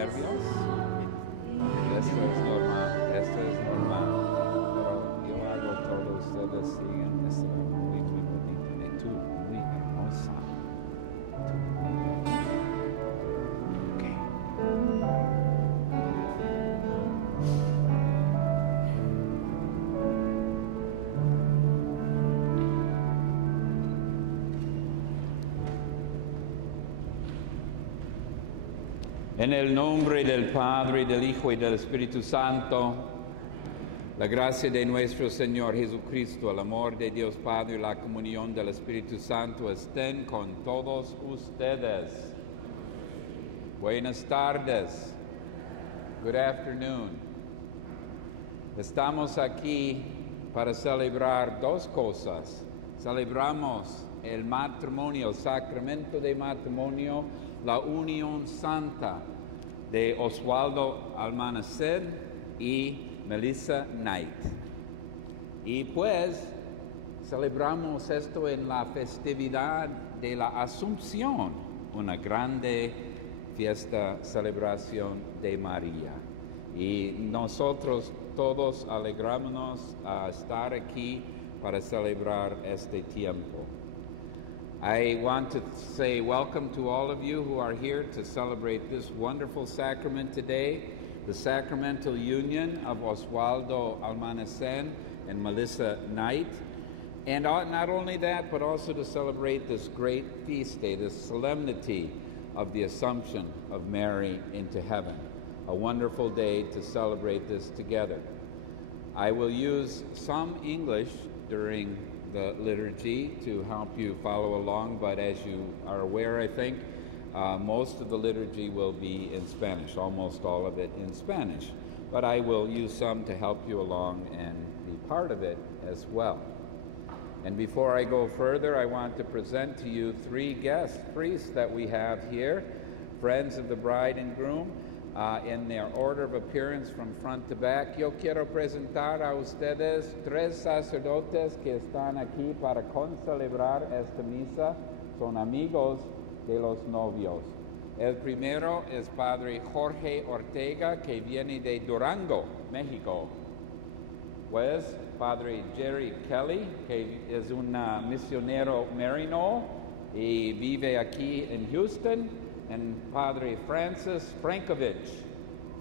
nervios. Esto es normal, pero yo hago todo, ustedes siguen, esto es muy, muy bonito, y tú, muy hermosa. En el nombre del Padre, del Hijo y del Espíritu Santo, la gracia de nuestro Señor Jesucristo, el amor de Dios Padre y la comunión del Espíritu Santo estén con todos ustedes. Buenas tardes. Good afternoon. Estamos aquí para celebrar dos cosas. Celebramos el matrimonio, el sacramento de matrimonio, la unión santa de Oswaldo Almanaced y Melissa Knight. Y pues celebramos esto en la festividad de la Asunción, una grande fiesta, celebración de María. Y nosotros todos alegramos a estar aquí para celebrar este tiempo. I want to say welcome to all of you who are here to celebrate this wonderful sacrament today, the sacramental union of Oswaldo Almanaced and Melissa Knight. And not only that, but also to celebrate this great feast day, this solemnity of the Assumption of Mary into heaven. A wonderful day to celebrate this together. I will use some English during the liturgy to help you follow along, but as you are aware, I think, most of the liturgy will be in Spanish, almost all of it in Spanish. But I will use some to help you along and be part of it as well. And before I go further, I want to present to you three guest priests that we have here, friends of the bride and groom, in their order of appearance from front to back. Yo quiero presentar a ustedes tres sacerdotes que están aquí para concelebrar esta misa. Son amigos de los novios. El primero es Padre Jorge Ortega, que viene de Durango, México. Pues Padre Jerry Kelly, que es un misionero marino y vive aquí en Houston. And Padre Francis Frankovich,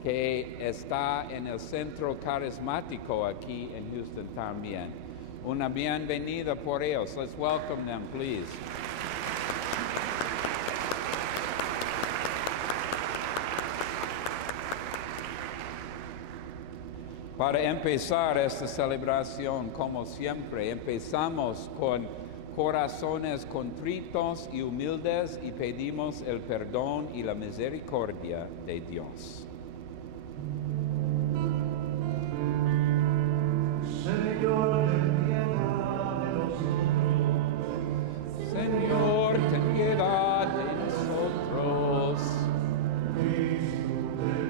que está en el centro carismático aquí en Houston también. Una bienvenida por ellos. Let's welcome them, please. Para empezar esta celebración, como siempre, empezamos con corazones contritos y humildes y pedimos el perdón y la misericordia de Dios. Señor, ten piedad de nosotros. Señor, ten piedad de nosotros. Cristo, ten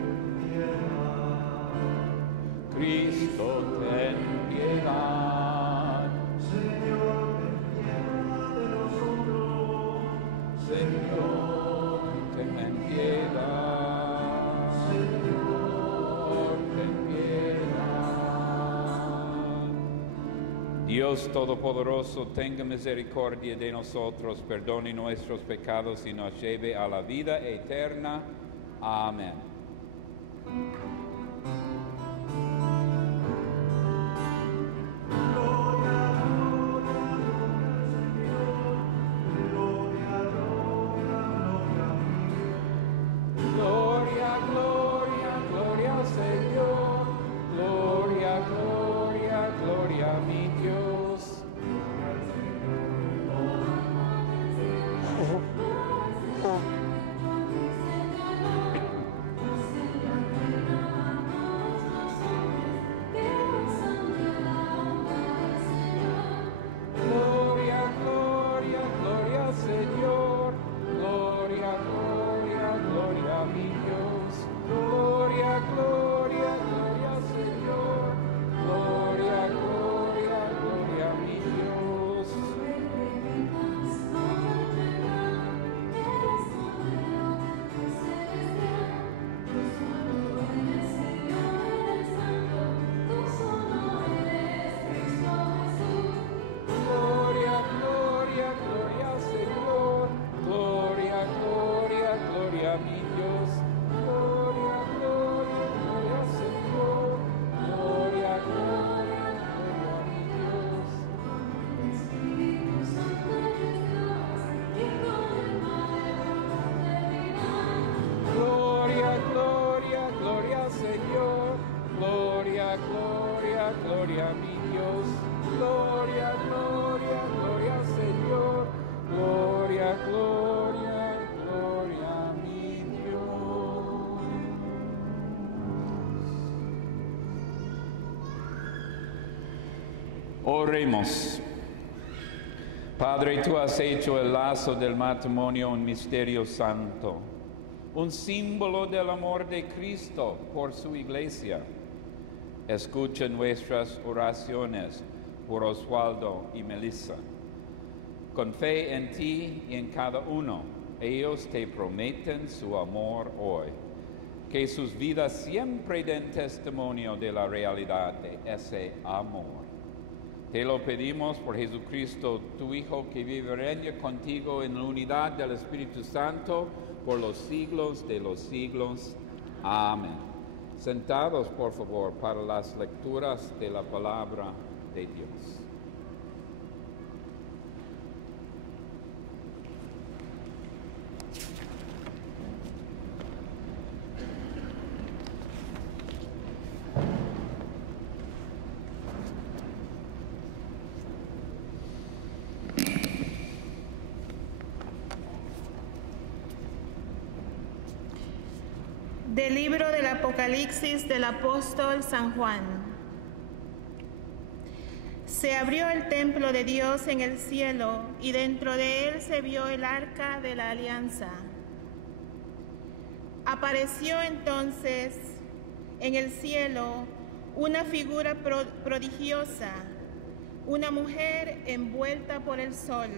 Cristo, ten piedad. piedad. Señor, Señor, ten piedad. Señor, ten piedad. Dios Todopoderoso, tenga misericordia de nosotros, perdone nuestros pecados y nos lleve a la vida eterna. Amén. Gloria a mi Dios. Oremos. Padre, tú has hecho el lazo del matrimonio un misterio santo, un símbolo del amor de Cristo por su iglesia. Escucha nuestras oraciones por Oswaldo y Melisa. Con fe en ti y en cada uno, ellos te prometen su amor hoy. Que sus vidas siempre den testimonio de la realidad de ese amor. Te lo pedimos por Jesucristo, tu Hijo, que vive y reina contigo en la unidad del Espíritu Santo por los siglos de los siglos. Amén. Sentados, por favor, para las lecturas de la palabra de Dios. Del libro del Apocalipsis del apóstol San Juan. Se abrió el templo de Dios en el cielo y dentro de él se vio el arca de la alianza. Apareció entonces en el cielo una figura prodigiosa, una mujer envuelta por el sol,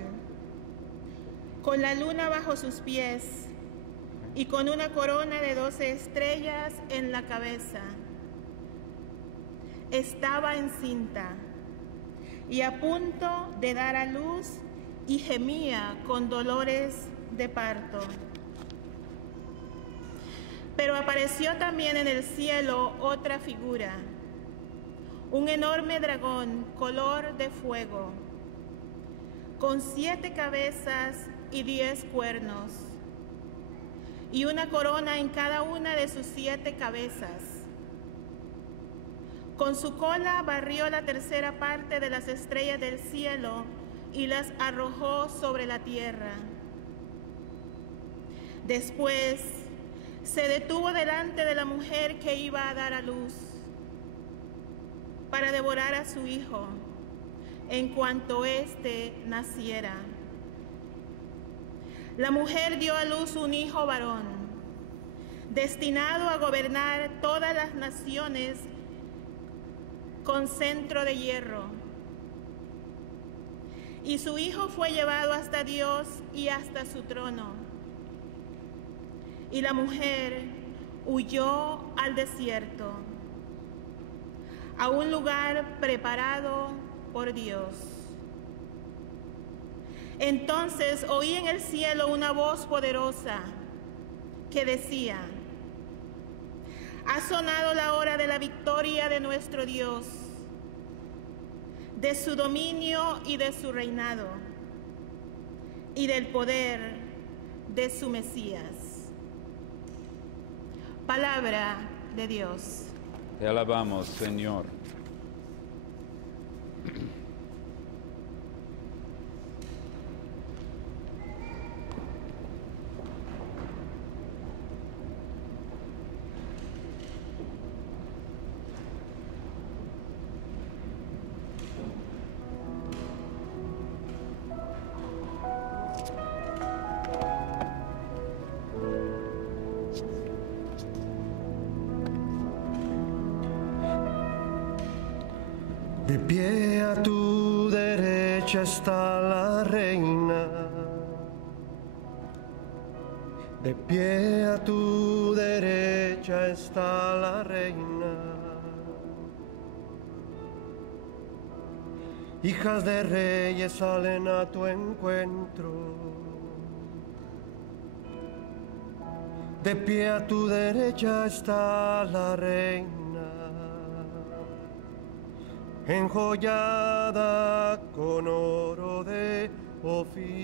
con la luna bajo sus pies y con una corona de 12 estrellas en la cabeza. Estaba encinta y a punto de dar a luz y gemía con dolores de parto. Pero apareció también en el cielo otra figura, un enorme dragón color de fuego, con 7 cabezas y 10 cuernos, y una corona en cada una de sus 7 cabezas. Con su cola barrió la tercera parte de las estrellas del cielo y las arrojó sobre la tierra. Después se detuvo delante de la mujer que iba a dar a luz para devorar a su hijo en cuanto éste naciera. La mujer dio a luz un hijo varón, destinado a gobernar todas las naciones con cetro de hierro. Y su hijo fue llevado hasta Dios y hasta su trono. Y la mujer huyó al desierto, a un lugar preparado por Dios. Entonces oí en el cielo una voz poderosa que decía: ha sonado la hora de la victoria de nuestro Dios, de su dominio y de su reinado, y del poder de su Mesías. Palabra de Dios. Te alabamos, Señor. De pie a tu derecha está la reina. De pie a tu derecha está la reina. Hijas de reyes salen a tu encuentro. De pie a tu derecha está la reina, enjollada con oro de Ofir.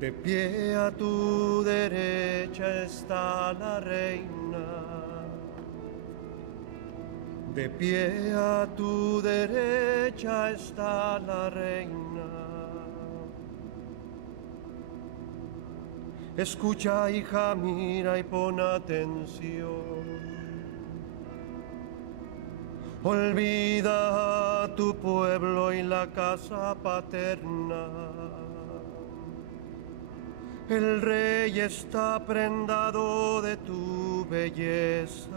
De pie a tu derecha está la reina. De pie a tu derecha está la reina. Escucha, hija, mira y pon atención. Olvida a tu pueblo y la casa paterna. El rey está prendado de tu belleza.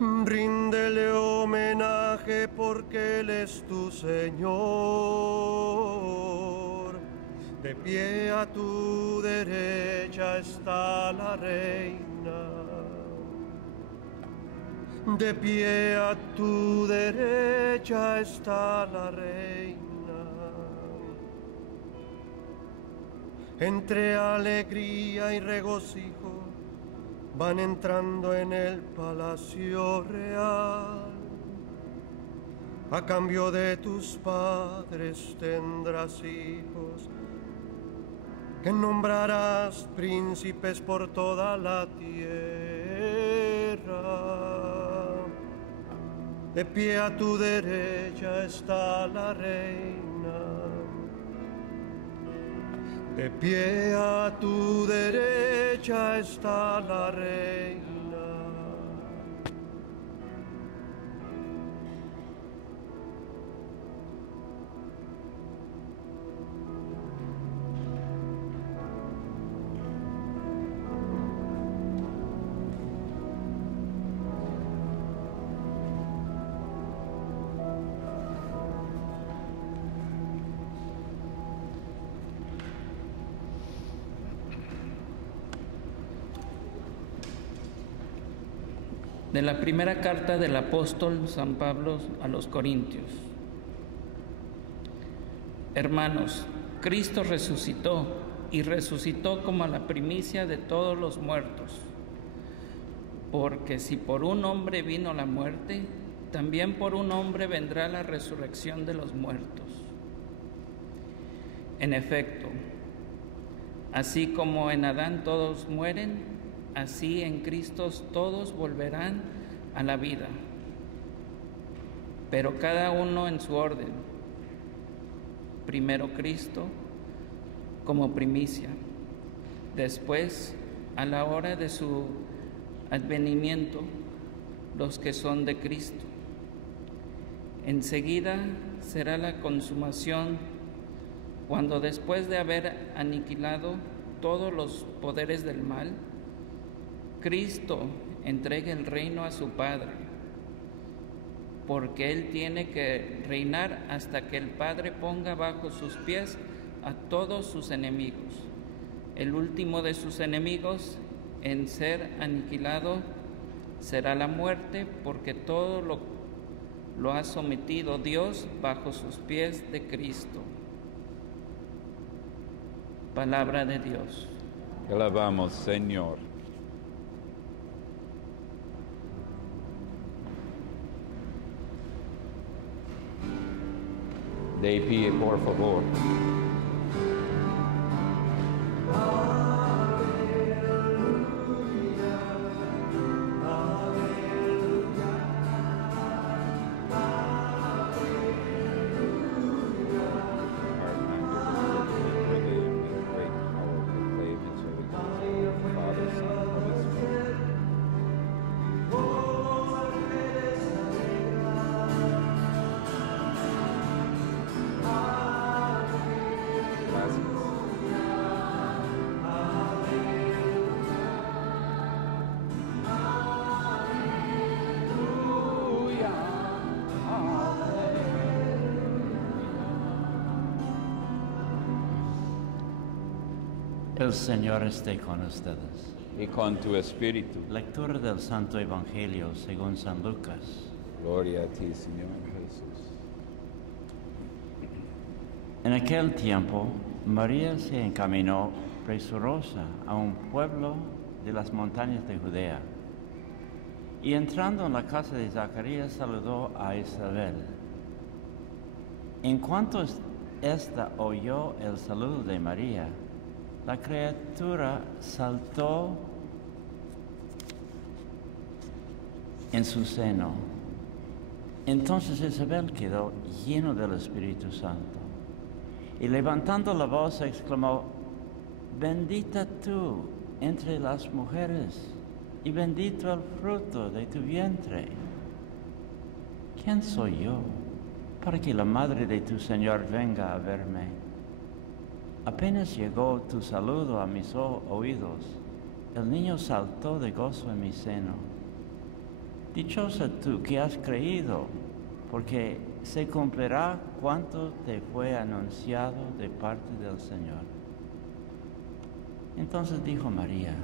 Ríndele homenaje porque Él es tu Señor. De pie a tu derecha está la reina. De pie a tu derecha está la reina. Entre alegría y regocijo van entrando en el palacio real. A cambio de tus padres tendrás hijos, que nombrarás príncipes por toda la tierra. De pie a tu derecha está la reina. De pie a tu derecha está la reina. De la primera carta del apóstol San Pablo a los Corintios. Hermanos, Cristo resucitó y resucitó como la primicia de todos los muertos. Porque si por un hombre vino la muerte, también por un hombre vendrá la resurrección de los muertos. En efecto, así como en Adán todos mueren, así en Cristo todos volverán a la vida, pero cada uno en su orden. Primero Cristo como primicia, después, a la hora de su advenimiento, los que son de Cristo. Enseguida será la consumación, cuando después de haber aniquilado todos los poderes del mal, Cristo entrega el reino a su Padre, porque Él tiene que reinar hasta que el Padre ponga bajo sus pies a todos sus enemigos. El último de sus enemigos en ser aniquilado será la muerte, porque todo lo ha sometido Dios bajo sus pies de Cristo. Palabra de Dios. Te alabamos, Señor. De pie, por favor. El Señor esté con ustedes. Y con tu espíritu. Lectura del Santo Evangelio según San Lucas. Gloria a ti, Señor Jesús. En aquel tiempo, María se encaminó presurosa a un pueblo de las montañas de Judea. Y entrando en la casa de Zacarías, saludó a Isabel. En cuanto ésta oyó el saludo de María, la criatura saltó en su seno. Entonces Isabel quedó lleno del Espíritu Santo y levantando la voz exclamó: «Bendita tú entre las mujeres y bendito el fruto de tu vientre. ¿Quién soy yo para que la madre de tu Señor venga a verme? Apenas llegó tu saludo a mis oídos, el niño saltó de gozo en mi seno. Dichosa tú que has creído, porque se cumplirá cuanto te fue anunciado de parte del Señor. Entonces dijo María: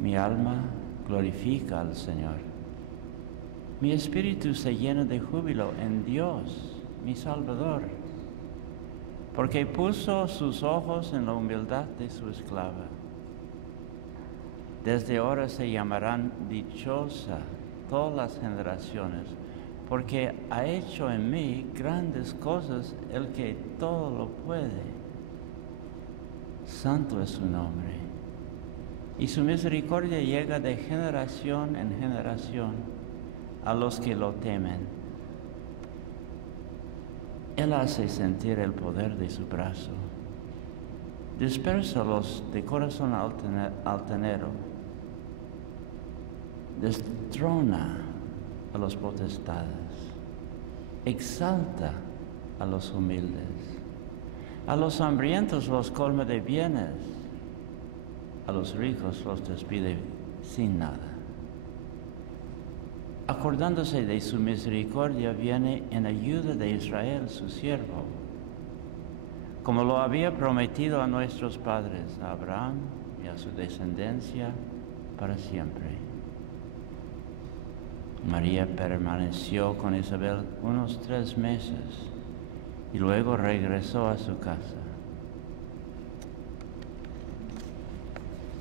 mi alma glorifica al Señor. Mi espíritu se llena de júbilo en Dios, mi Salvador, porque puso sus ojos en la humildad de su esclava. Desde ahora se llamarán dichosa todas las generaciones, porque ha hecho en mí grandes cosas el que todo lo puede. Santo es su nombre, y su misericordia llega de generación en generación a los que lo temen. Él hace sentir el poder de su brazo, dispersa a los de corazón altanero, destrona a los potestades, exalta a los humildes, a los hambrientos los colma de bienes, a los ricos los despide sin nada. Acordándose de su misericordia, viene en ayuda de Israel, su siervo, como lo había prometido a nuestros padres, a Abraham y a su descendencia para siempre. María permaneció con Isabel unos 3 meses y luego regresó a su casa.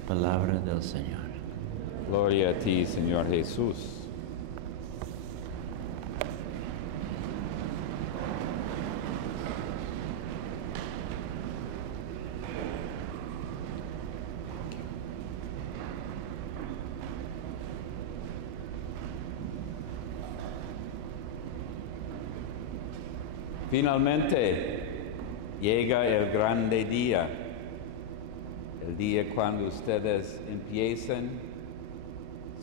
Palabra del Señor. Gloria a ti, Señor Jesús. Finalmente llega el grande día, el día cuando ustedes empiezan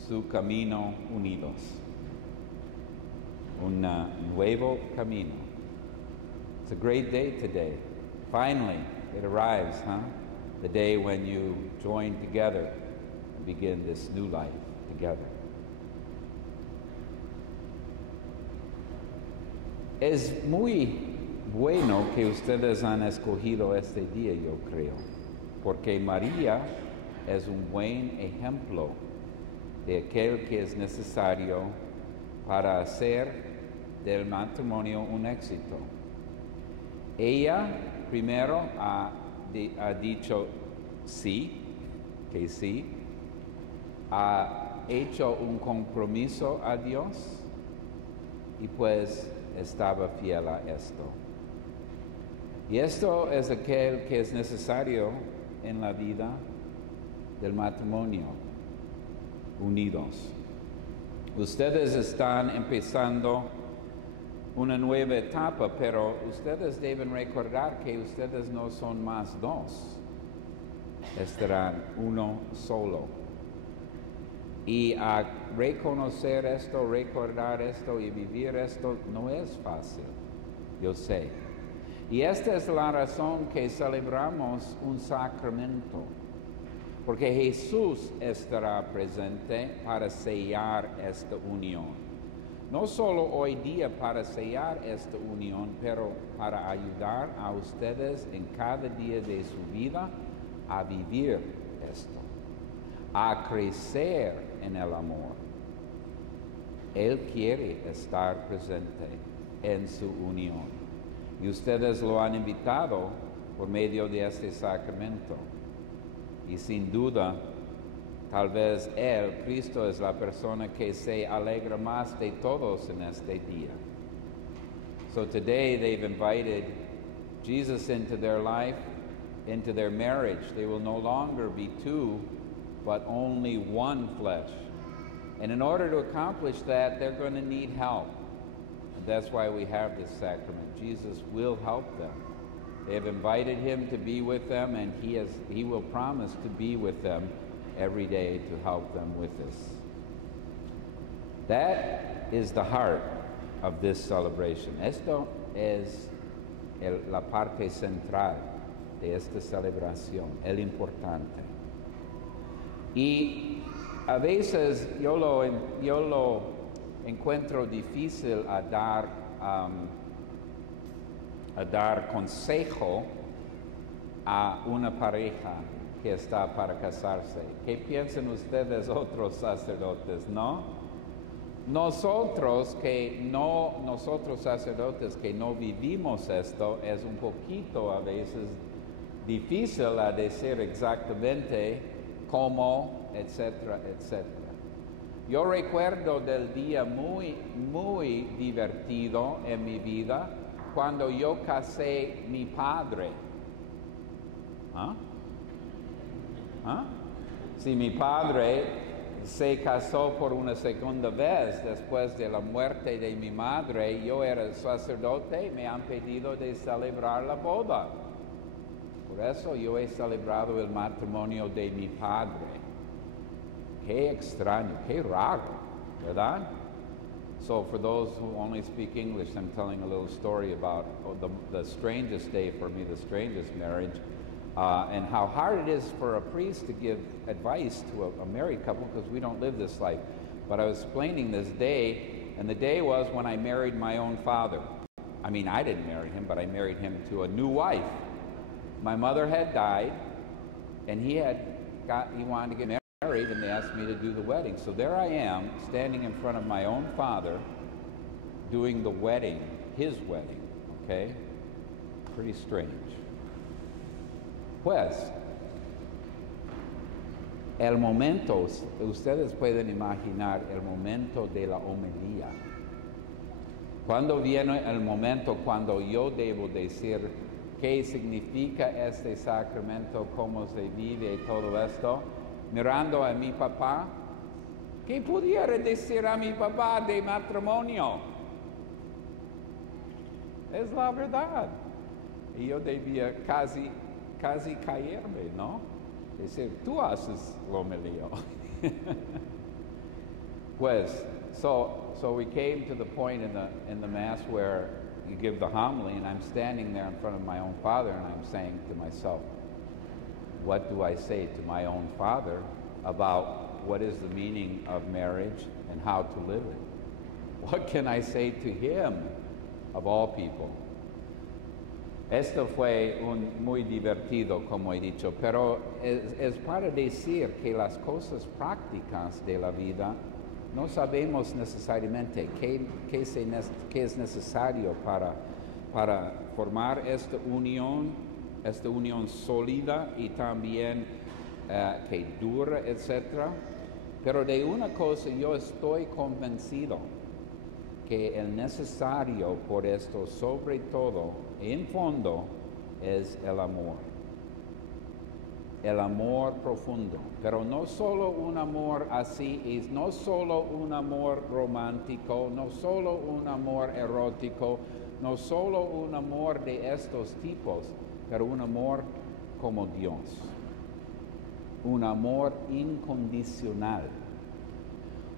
su camino unidos, un nuevo camino. It's a great day today. Finally, it arrives, huh? The day when you join together and begin this new life together. Es muy bueno que ustedes han escogido este día, yo creo, porque María es un buen ejemplo de aquel que es necesario para hacer del matrimonio un éxito. Ella primero ha dicho sí, que sí, ha hecho un compromiso a Dios y pues estaba fiel a esto. Y esto es aquel que es necesario en la vida del matrimonio, unidos. Ustedes están empezando una nueva etapa, pero ustedes deben recordar que ustedes no son más dos, estarán uno solo. Y a reconocer esto, recordar esto y vivir esto no es fácil, yo sé. Y esta es la razón que celebramos un sacramento, porque Jesús estará presente para sellar esta unión. No solo hoy día para sellar esta unión, pero para ayudar a ustedes en cada día de su vida a vivir esto, a crecer en el amor. Él quiere estar presente en su unión. Y ustedes lo han invitado por medio de este sacramento. Y sin duda, tal vez Él, Cristo, es la persona que se alegra más de todos en este día. So today they've invited Jesus into their life, into their marriage. They will no longer be two, but only one flesh. And in order to accomplish that, they're going to need help. And that's why we have this sacrament. Jesus will help them. They have invited him to be with them, and he will promise to be with them every day to help them with this. That is the heart of this celebration. Esto es la parte central de esta celebración, el importante. Y a veces yo lo encuentro difícil a dar consejo a una pareja que está para casarse. ¿Qué piensan ustedes, otros sacerdotes, no? Nosotros sacerdotes que no vivimos esto, es un poquito a veces difícil a decir exactamente cómo, etcétera, etcétera. Yo recuerdo del día muy, muy divertido en mi vida cuando yo casé mi padre. Si mi padre se casó por una segunda vez después de la muerte de mi madre, yo era sacerdote, me han pedido de celebrar la boda. Por eso yo he celebrado el matrimonio de mi padre. Qué extraño, qué raro, ¿verdad? So for those who only speak English, I'm telling a little story about the strangest day for me, the strangest marriage, and how hard it is for a priest to give advice to a married couple because we don't live this life. But I was explaining this day, and the day was when I married my own father. I mean, I didn't marry him, but I married him to a new wife. My mother had died, and he wanted to get married, and they asked me to do the wedding. So there I am, standing in front of my own father, doing the wedding, his wedding, okay? Pretty strange. Pues, el momento, ustedes pueden imaginar el momento de la homilía. Cuando viene el momento cuando yo debo decir qué significa este sacramento, cómo se vive y todo esto, mirando a mi papá, ¿qué pudiera decir a mi papá de matrimonio? Es la verdad. Y yo debía casi caerme, ¿no? Decir, tú haces la homilía. Pues, so we came to the point in the Mass where you give the homily, and I'm standing there in front of my own father, and I'm saying to myself, what do I say to my own father about what is the meaning of marriage and how to live it? What can I say to him, of all people? Esto fue muy divertido, como he dicho, pero es para decir que las cosas prácticas de la vida no sabemos necesariamente qué es necesario para formar esta unión sólida y también que dura, etc. Pero de una cosa yo estoy convencido, que el necesario por esto, sobre todo, en fondo, es el amor. El amor profundo, pero no solo un amor así, y no solo un amor romántico, no solo un amor erótico, no solo un amor de estos tipos, pero un amor como Dios. Un amor incondicional.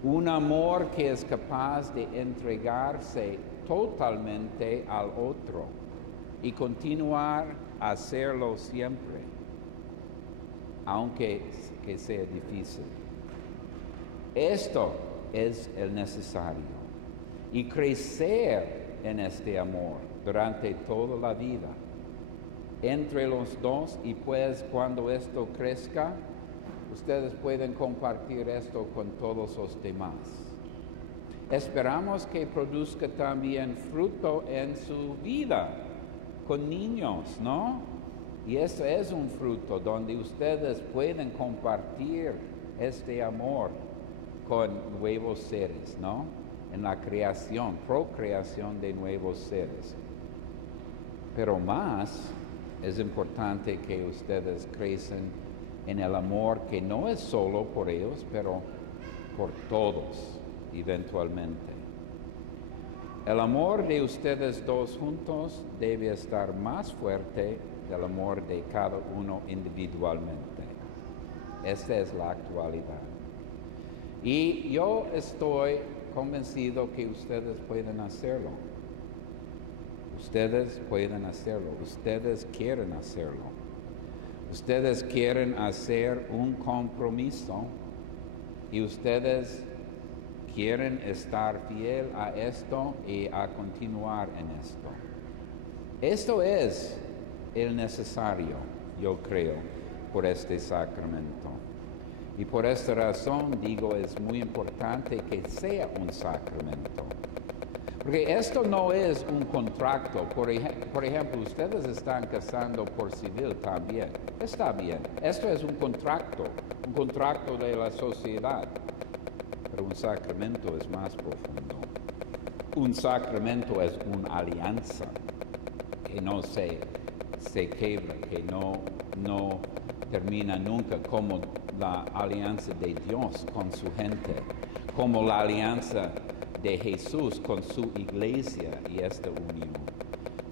Un amor que es capaz de entregarse totalmente al otro y continuar a hacerlo siempre, aunque que sea difícil. Esto es el necesario. Y crecer en este amor durante toda la vida entre los dos, y pues cuando esto crezca, ustedes pueden compartir esto con todos los demás. Esperamos que produzca también fruto en su vida con niños, ¿no? Y eso es un fruto donde ustedes pueden compartir este amor con nuevos seres, ¿no? En la creación, procreación de nuevos seres. Pero más es importante que ustedes crecen en el amor que no es solo por ellos, pero por todos, eventualmente. El amor de ustedes dos juntos debe estar más fuerte del amor de cada uno individualmente. Esta es la actualidad. Y yo estoy convencido que ustedes pueden hacerlo. Ustedes pueden hacerlo. Ustedes quieren hacerlo. Ustedes quieren hacer un compromiso y ustedes quieren estar fiel a esto y a continuar en esto. Esto es el necesario, yo creo, por este sacramento. Y por esta razón digo, es muy importante que sea un sacramento. Porque esto no es un contrato. Por ejemplo, ustedes están casando por civil también. Está bien. Esto es un contrato de la sociedad. Pero un sacramento es más profundo. Un sacramento es una alianza que no se quiebra, que no termina nunca, como la alianza de Dios con su gente, como la alianza de Jesús con su iglesia y esta unión.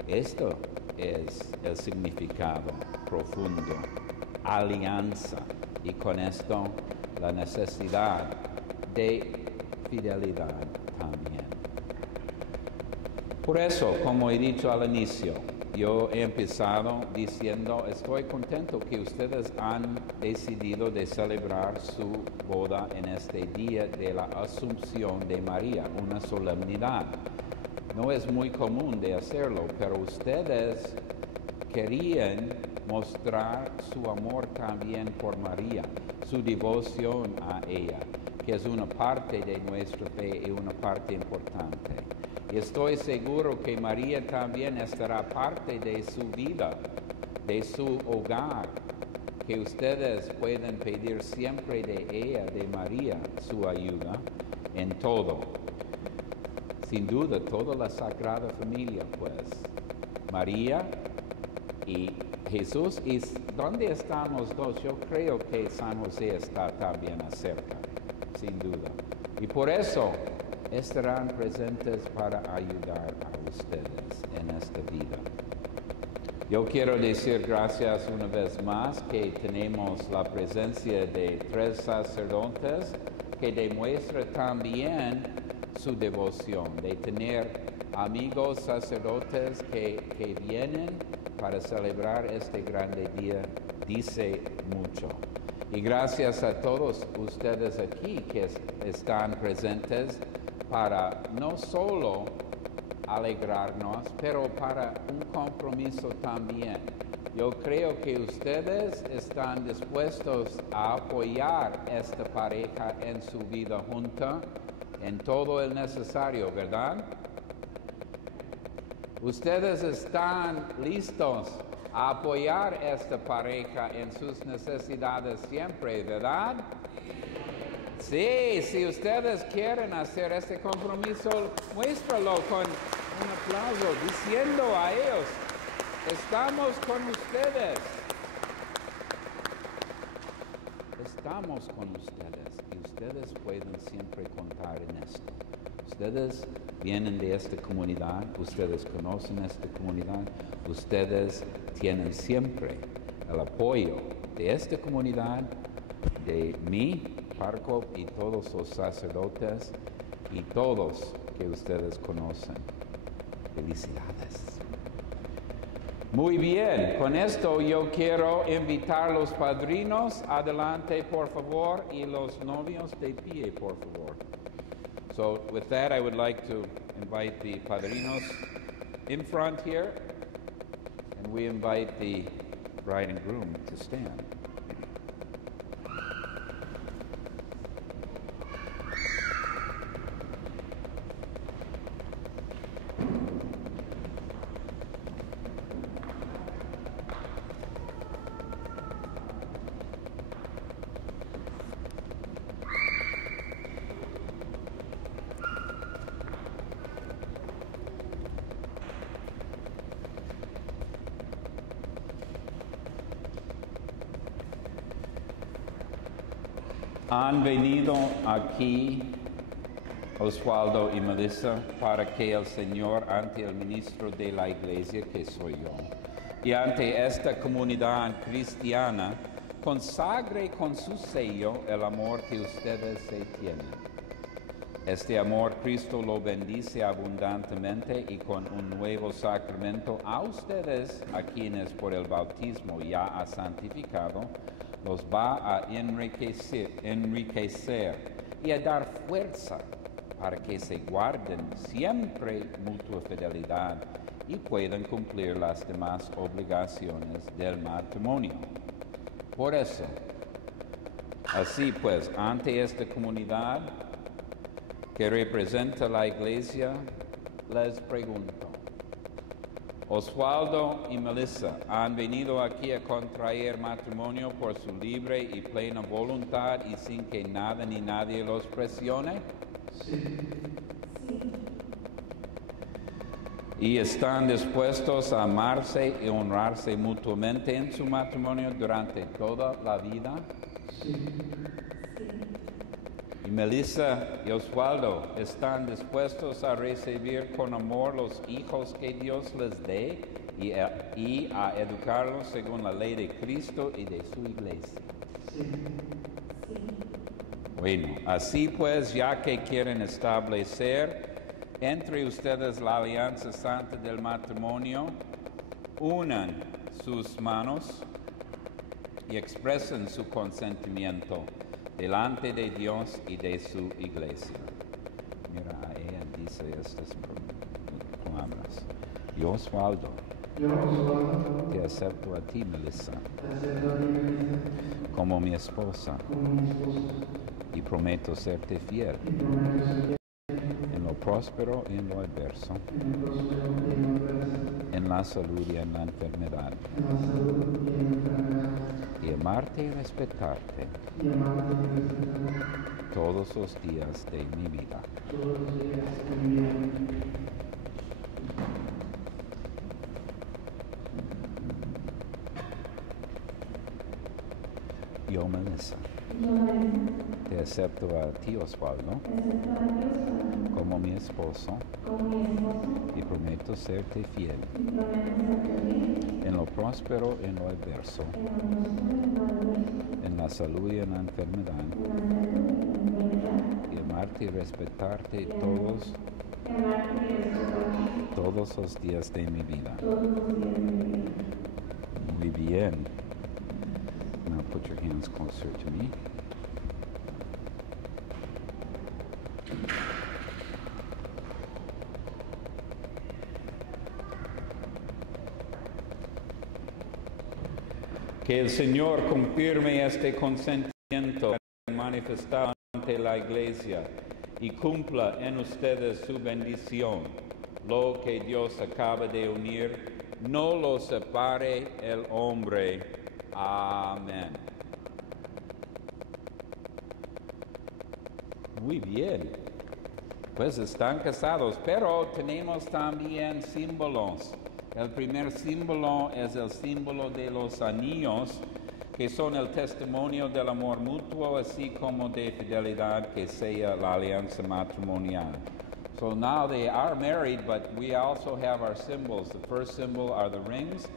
Esto es el significado profundo, alianza, y con esto la necesidad de fidelidad también. Por eso, como he dicho al inicio, yo he empezado diciendo, estoy contento que ustedes han decidido de celebrar su boda en este día de la Asunción de María, una solemnidad. No es muy común de hacerlo, pero ustedes querían mostrar su amor también por María, su devoción a ella, que es una parte de nuestra fe y una parte importante. Y estoy seguro que María también estará parte de su vida, de su hogar, que ustedes pueden pedir siempre de ella, de María, su ayuda en todo. Sin duda, toda la Sagrada Familia, pues. María y Jesús. ¿Y dónde están los dos? Yo creo que San José está también acerca, sin duda. Y por eso estarán presentes para ayudar a ustedes en esta vida. Yo quiero decir gracias una vez más que tenemos la presencia de 3 sacerdotes que demuestra también su devoción, de tener amigos sacerdotes que vienen para celebrar este grande día, dice mucho. Y gracias a todos ustedes aquí que están presentes para no solo alegrarnos, pero para un compromiso también. Yo creo que ustedes están dispuestos a apoyar esta pareja en su vida junta, en todo el necesario, ¿verdad? Ustedes están listos a apoyar esta pareja en sus necesidades siempre, ¿verdad? Sí, si ustedes quieren hacer este compromiso, muéstralo con un aplauso, diciendo a ellos, estamos con ustedes. Estamos con ustedes y ustedes pueden siempre contar en esto. Ustedes vienen de esta comunidad, ustedes conocen esta comunidad, ustedes tienen siempre el apoyo de esta comunidad, de mí, párroco, y todos los sacerdotes y todos que ustedes conocen. Felicidades. Muy bien, con esto yo quiero invitar a los padrinos adelante, por favor, y los novios de pie, por favor. So with that, I would like to invite the padrinos in front here, and we invite the bride and groom to stand. Han venido aquí Oswaldo y Melissa para que el Señor, ante el ministro de la Iglesia, que soy yo, y ante esta comunidad cristiana, consagre con su sello el amor que ustedes se tienen. Este amor Cristo lo bendice abundantemente y con un nuevo sacramento a ustedes, a quienes por el bautismo ya ha santificado, los va a enriquecer y a dar fuerza para que se guarden siempre mutua fidelidad y puedan cumplir las demás obligaciones del matrimonio. Por eso, así pues, ante esta comunidad que representa la Iglesia, les pregunto, Oswaldo y Melissa han venido aquí a contraer matrimonio por su libre y plena voluntad y sin que nada ni nadie los presione? Sí. ¿Y están dispuestos a amarse y honrarse mutuamente en su matrimonio durante toda la vida? Sí. Y Melissa y Oswaldo, ¿están dispuestos a recibir con amor los hijos que Dios les dé y a educarlos según la ley de Cristo y de su Iglesia? Sí. Bueno, así pues, ya que quieren establecer entre ustedes la alianza santa del matrimonio, unan sus manos y expresen su consentimiento delante de Dios y de su Iglesia. Mira, a ella dice estas palabras. Yo, Oswaldo, te acepto a ti, Melissa, como mi esposa, y prometo serte fiel en lo próspero y en lo adverso, en la salud y en la enfermedad, y amarte y respetarte todos los días de mi vida. Yo, Melissa, te acepto a ti, Oswaldo, como mi esposo, y prometo serte fiel en lo próspero y en lo adverso, en la salud y en la enfermedad, y amarte y respetarte todos los días de mi vida. Muy bien. Now put your hands closer to me. Que el Señor confirme este consentimiento manifestado ante la Iglesia y cumpla en ustedes su bendición. Lo que Dios acaba de unir, no lo separe el hombre. Amén. Muy bien. Pues están casados, pero tenemos también símbolos. El primer símbolo es el símbolo de los anillos, que son el testimonio del amor mutuo, así como de fidelidad que sella la alianza matrimonial. So now they are married, but we also have our symbols. The first symbol are the rings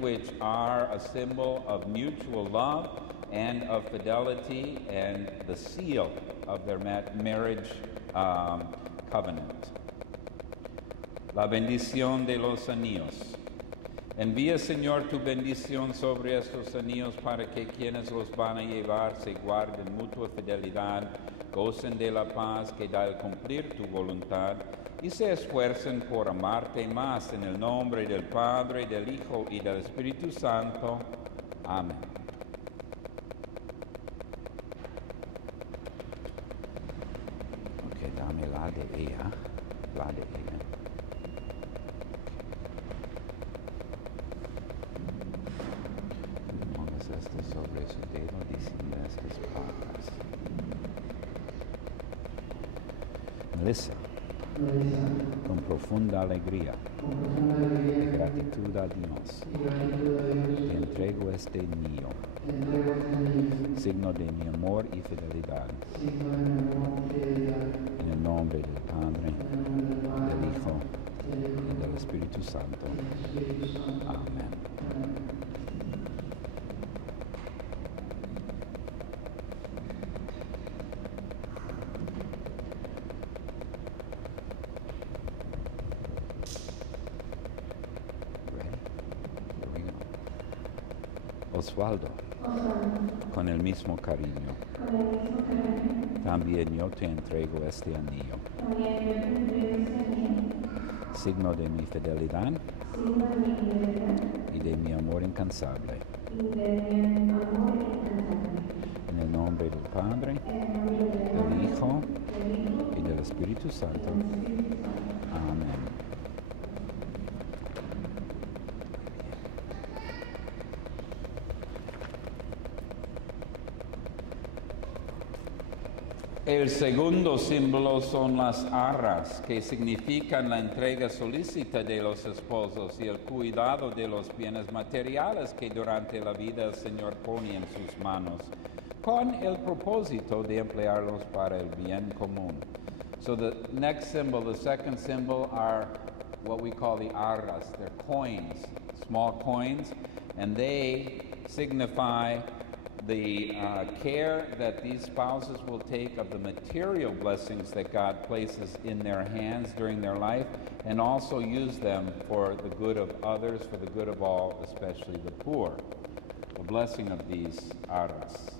which are a symbol of mutual love and of fidelity, and the seal of their marriage covenant. La bendición de los anillos. Envía, Señor, tu bendición sobre estos anillos para que quienes los van a llevar se guarden mutua fidelidad, gocen de la paz que da el cumplir tu voluntad y se esfuercen por amarte más, en el nombre del Padre, del Hijo y del Espíritu Santo. Amén. Ok, dame la de ella. Pongas esto sobre su dedo diciendo estas palabras. Melissa, con profunda alegría y gratitud a Dios, te entrego este anillo, signo de mi amor y fidelidad, en el nombre del Padre, del Hijo y del Espíritu Santo. Amén. Oswaldo, con el mismo cariño, también yo te entrego este anillo, signo de mi fidelidad y de mi amor incansable. En el nombre del Padre, del Hijo y del Espíritu Santo. Amén. El segundo símbolo son las arras, que significan la entrega solícita de los esposos y el cuidado de los bienes materiales que durante la vida el Señor pone en sus manos, con el propósito de emplearlos para el bien común. So the next symbol, the second symbol, are what we call the arras. They're coins, small coins, and they signify the care that these spouses will take of the material blessings that God places in their hands during their life, and also use them for the good of others, for the good of all, especially the poor. The blessing of these arras.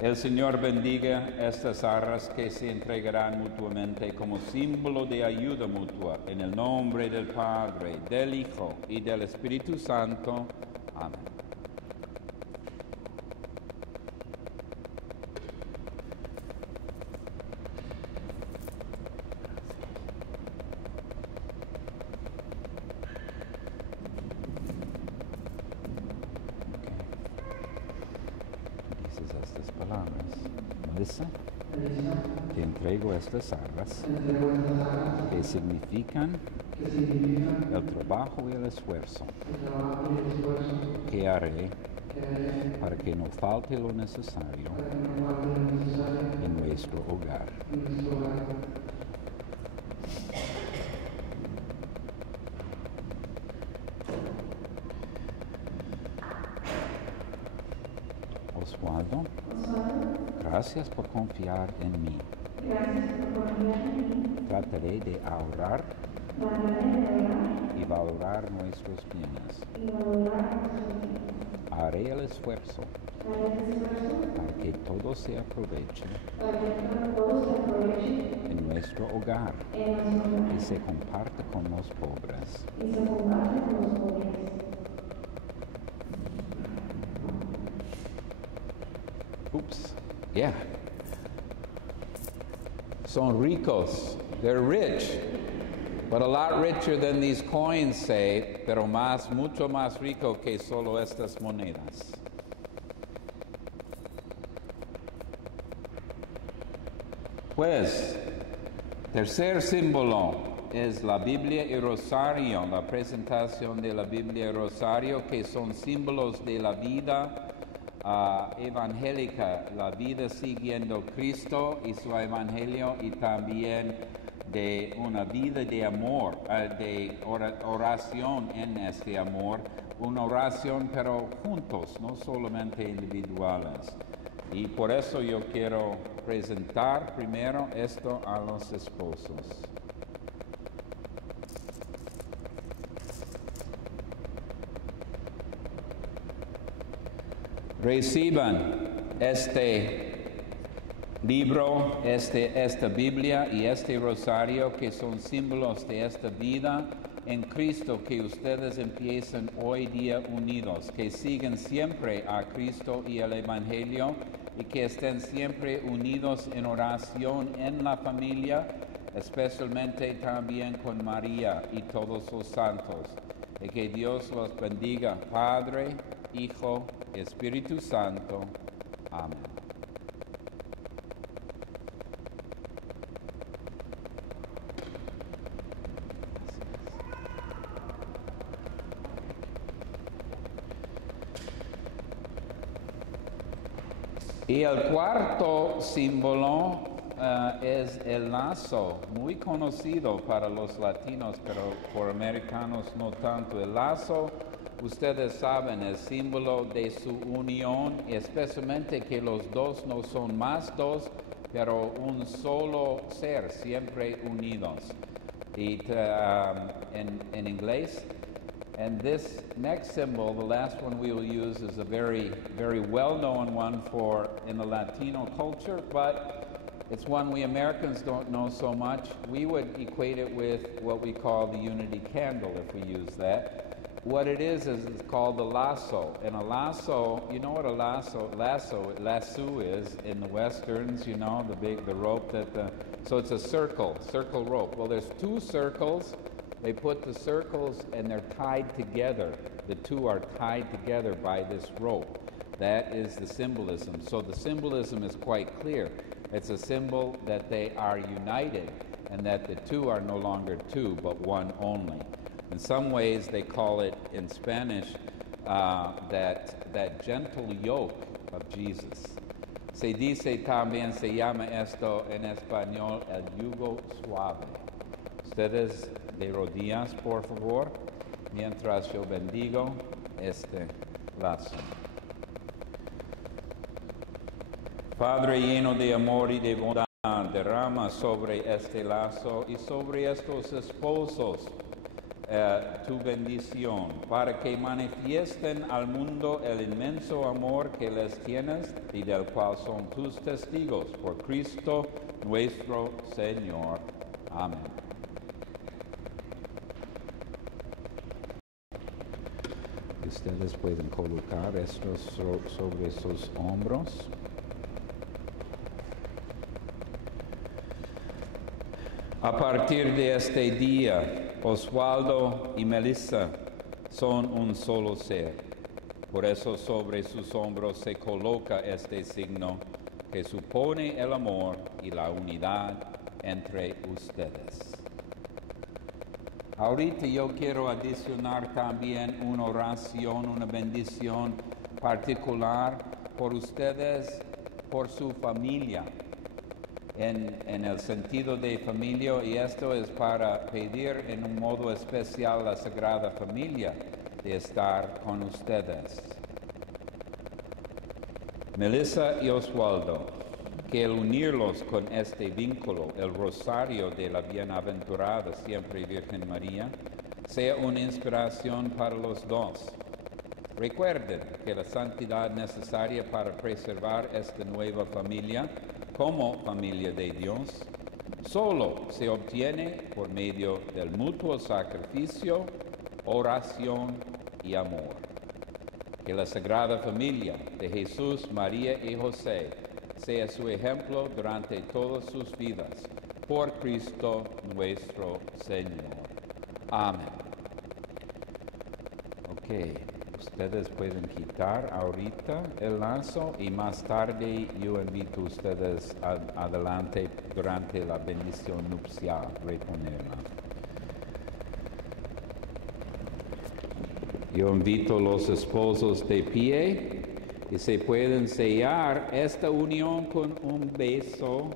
El Señor bendiga estas arras que se entregarán mutuamente como símbolo de ayuda mutua, en el nombre del Padre, del Hijo y del Espíritu Santo. Amén. Dices estas palabras. Melissa, te entrego estas arras que significan el trabajo y el esfuerzo que haré para que no falte lo necesario en nuestro hogar. Oswaldo, gracias por confiar en mí. Trataré de ahorrar y valorar nuestros bienes. Haré el esfuerzo para que todo se aproveche en nuestro hogar y se comparte con los pobres. Oops, yeah. Son ricos, they're rich. But a lot richer than these coins, say, pero mucho más rico que solo estas monedas. Pues, tercer símbolo es la Biblia y Rosario, la presentación de la Biblia y Rosario, que son símbolos de la vida evangélica, la vida siguiendo Cristo y su evangelio, y también de una vida de amor, de oración en este amor, una oración pero juntos, no solamente individuales. Y por eso yo quiero presentar primero esto a los esposos. Reciban este libro, esta Biblia y este rosario, que son símbolos de esta vida en Cristo, que ustedes empiezan hoy día unidos, que sigan siempre a Cristo y el Evangelio, y que estén siempre unidos en oración en la familia, especialmente también con María y todos los santos. Y que Dios los bendiga, Padre, Hijo, Espíritu Santo. Amén. Y el cuarto símbolo es el lazo, muy conocido para los latinos, pero por americanos no tanto. El lazo, ustedes saben, es símbolo de su unión, especialmente que los dos no son más dos, pero un solo ser, siempre unidos. Y en inglés, And this next symbol, the last one we will use, is a very, very well-known one in the Latino culture, but it's one we Americans don't know so much. We would equate it with what we call the unity candle if we use that. What it is it's called the lasso. And a lasso, you know what a lasso is in the Westerns, you know, the rope so it's a circle rope. Well, there's two circles. They put the circles and they're tied together. The two are tied together by this rope. That is the symbolism. So the symbolism is quite clear. It's a symbol that they are united and that the two are no longer two, but one only. In some ways, they call it in Spanish that gentle yoke of Jesus. Se dice también, se llama esto en español el yugo suave. Ustedes de rodillas, por favor, mientras yo bendigo este lazo. Padre lleno de amor y de bondad, derrama sobre este lazo y sobre estos esposos tu bendición, para que manifiesten al mundo el inmenso amor que les tienes y del cual son tus testigos, por Cristo nuestro Señor. Amén. Ustedes pueden colocar estos sobre sus hombros. A partir de este día, Oswaldo y Melissa son un solo ser. Por eso sobre sus hombros se coloca este signo que supone el amor y la unidad entre ustedes. Ahorita yo quiero adicionar también una oración, una bendición particular por ustedes, por su familia. En el sentido de familia, y esto es para pedir en un modo especial a la Sagrada Familia de estar con ustedes. Melissa y Oswaldo, que el unirlos con este vínculo, el rosario de la bienaventurada siempre Virgen María, sea una inspiración para los dos. Recuerden que la santidad necesaria para preservar esta nueva familia como familia de Dios, solo se obtiene por medio del mutuo sacrificio, oración y amor. Que la Sagrada Familia de Jesús, María y José sea su ejemplo durante todas sus vidas, por Cristo nuestro Señor. Amén. Ok. Ustedes pueden quitar ahorita el lazo y más tarde yo invito a ustedes adelante durante la bendición nupcial, reponerla. Yo invito a los esposos de pie y se pueden sellar esta unión con un beso.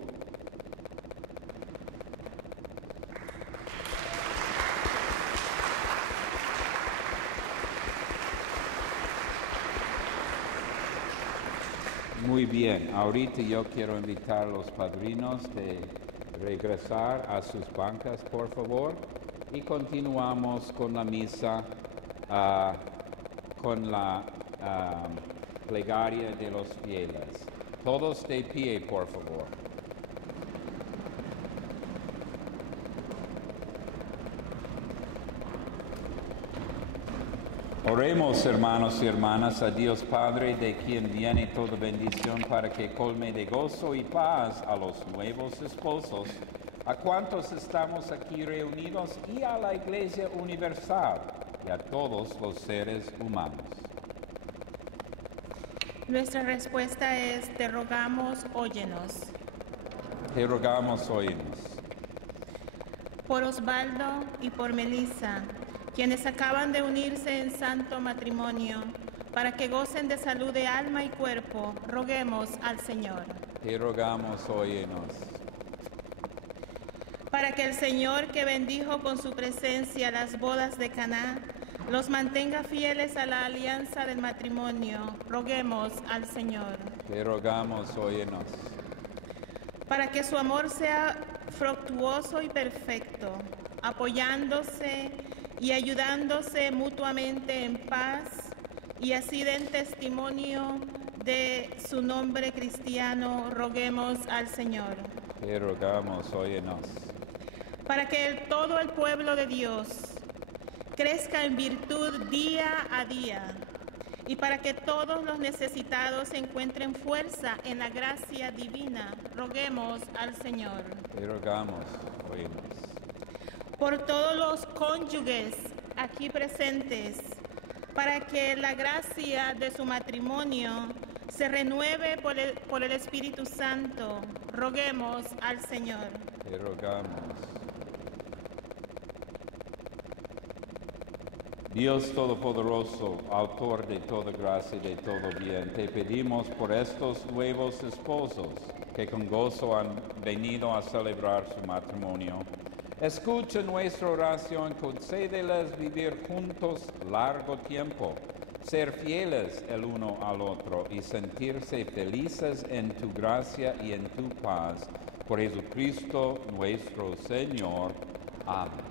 Muy bien, ahorita yo quiero invitar a los padrinos de regresar a sus bancas, por favor, y continuamos con la misa, con la plegaria de los fieles. Todos de pie, por favor. Oremos, hermanos y hermanas, a Dios Padre, de quien viene toda bendición, para que colme de gozo y paz a los nuevos esposos, a cuantos estamos aquí reunidos, y a la Iglesia Universal, y a todos los seres humanos. Nuestra respuesta es: te rogamos, óyenos. Te rogamos, óyenos. Por Osvaldo y por Melissa, quienes acaban de unirse en santo matrimonio, para que gocen de salud de alma y cuerpo, roguemos al Señor. Te rogamos, óyenos. Para que el Señor, que bendijo con su presencia las bodas de Caná, los mantenga fieles a la alianza del matrimonio, roguemos al Señor. Te rogamos, óyenos. Para que su amor sea fructuoso y perfecto, apoyándose y ayudándose mutuamente en paz, y así den testimonio de su nombre cristiano, roguemos al Señor. Te rogamos, óyenos. Para que todo el pueblo de Dios crezca en virtud día a día, y para que todos los necesitados encuentren fuerza en la gracia divina, roguemos al Señor. Te rogamos, óyenos. Por todos los cónyuges aquí presentes, para que la gracia de su matrimonio se renueve por el Espíritu Santo, roguemos al Señor. Te rogamos. Dios Todopoderoso, autor de toda gracia y de todo bien, te pedimos por estos nuevos esposos que con gozo han venido a celebrar su matrimonio. Escucha nuestra oración, concédeles vivir juntos largo tiempo, ser fieles el uno al otro y sentirse felices en tu gracia y en tu paz. Por Jesucristo nuestro Señor. Amén.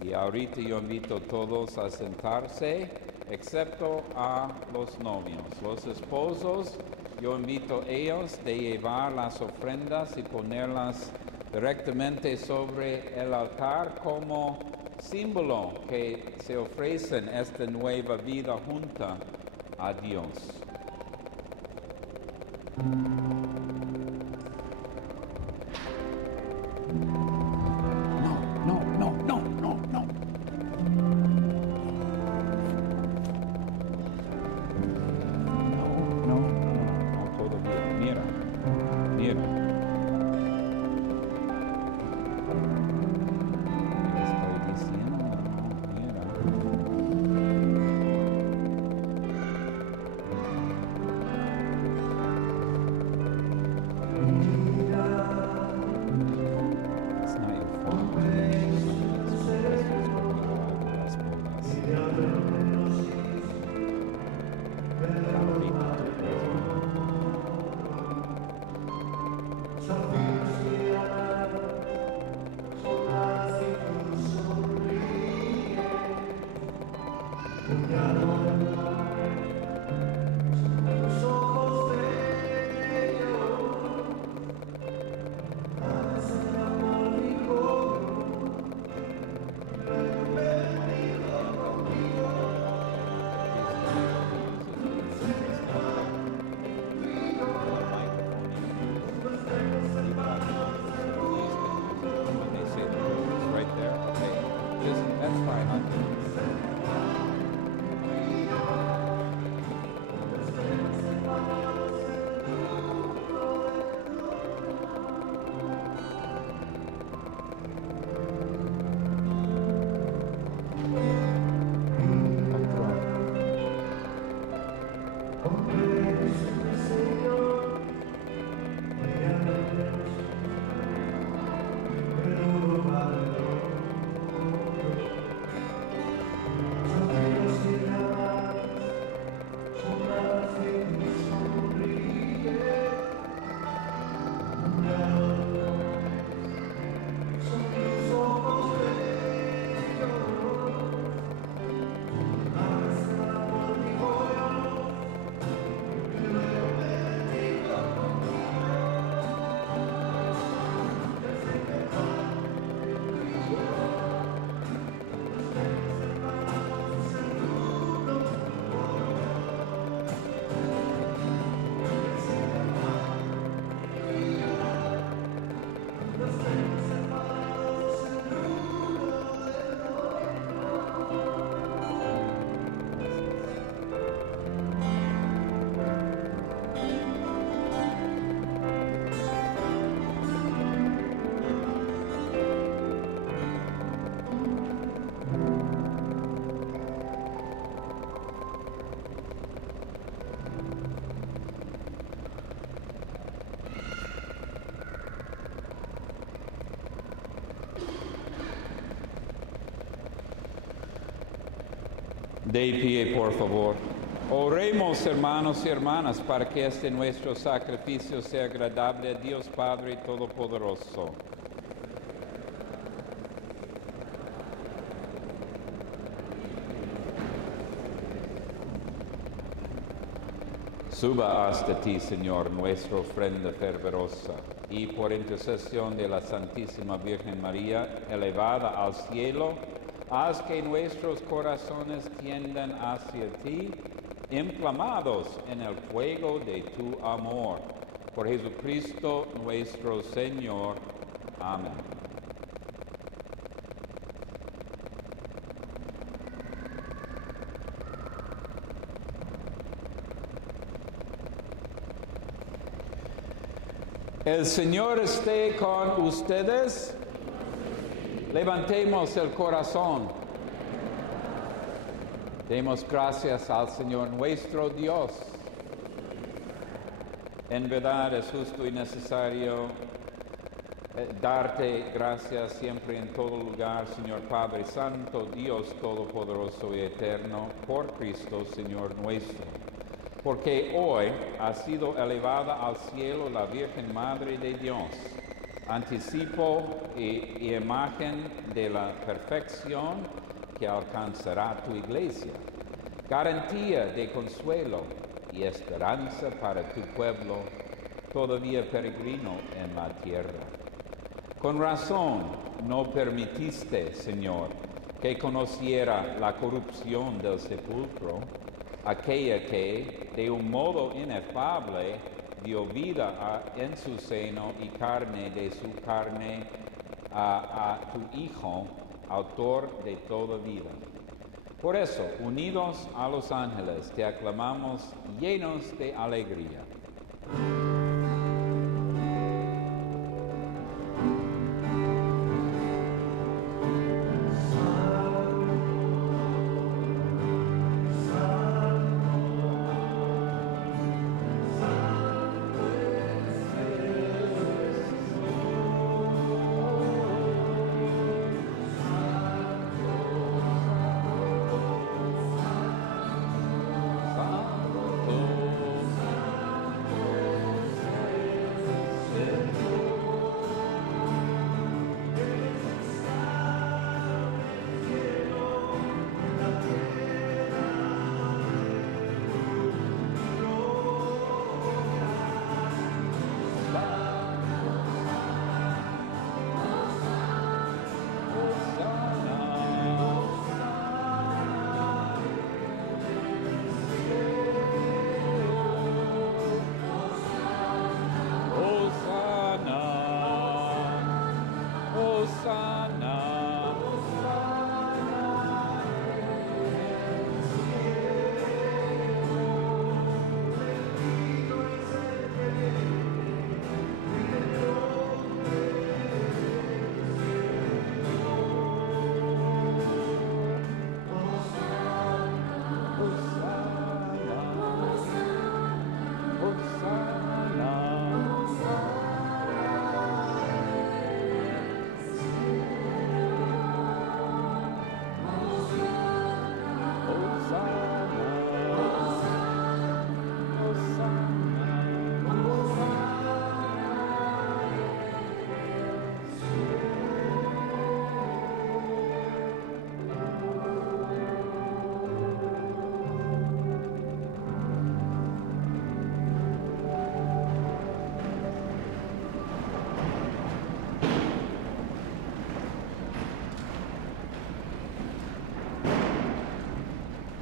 Y ahorita yo invito a todos a sentarse, excepto a los novios. Los esposos, yo invito a ellos de llevar las ofrendas y ponerlas directamente sobre el altar como símbolo que se ofrecen esta nueva vida junta a Dios. De pie, por favor. Oremos, hermanos y hermanas, para que este nuestro sacrificio sea agradable a Dios Padre Todopoderoso. Suba hasta ti, Señor, nuestra ofrenda fervorosa, y por intercesión de la Santísima Virgen María, elevada al cielo, haz que nuestros corazones tiendan hacia ti, inflamados en el fuego de tu amor. Por Jesucristo nuestro Señor. Amén. El Señor esté con ustedes. Levantemos el corazón. Demos gracias al Señor nuestro Dios. En verdad es justo y necesario darte gracias siempre en todo lugar, Señor Padre Santo, Dios Todopoderoso y Eterno, por Cristo, Señor nuestro. Porque hoy ha sido elevada al cielo la Virgen Madre de Dios, anticipo y imagen de la perfección que alcanzará tu iglesia, garantía de consuelo y esperanza para tu pueblo, todavía peregrino en la tierra. Con razón no permitiste, Señor, que conociera la corrupción del sepulcro, aquella que, de un modo inefable, dio vida en su seno y carne de su carne a tu Hijo, autor de toda vida. Por eso, unidos a los ángeles, te aclamamos llenos de alegría.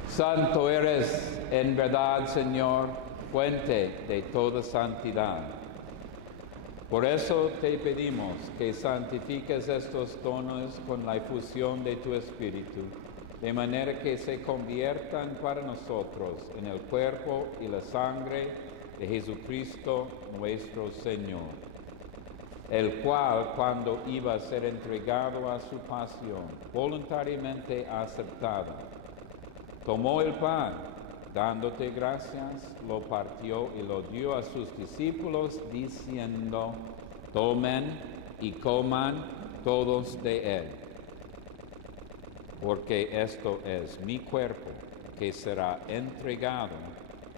Santo eres en verdad, Señor, fuente de toda santidad. Por eso te pedimos que santifiques estos dones con la efusión de tu Espíritu, de manera que se conviertan para nosotros en el cuerpo y la sangre de Jesucristo nuestro Señor, el cual, cuando iba a ser entregado a su pasión, voluntariamente aceptada, tomó el pan, dándote gracias, lo partió y lo dio a sus discípulos, diciendo: tomen y coman todos de él, porque esto es mi cuerpo, que será entregado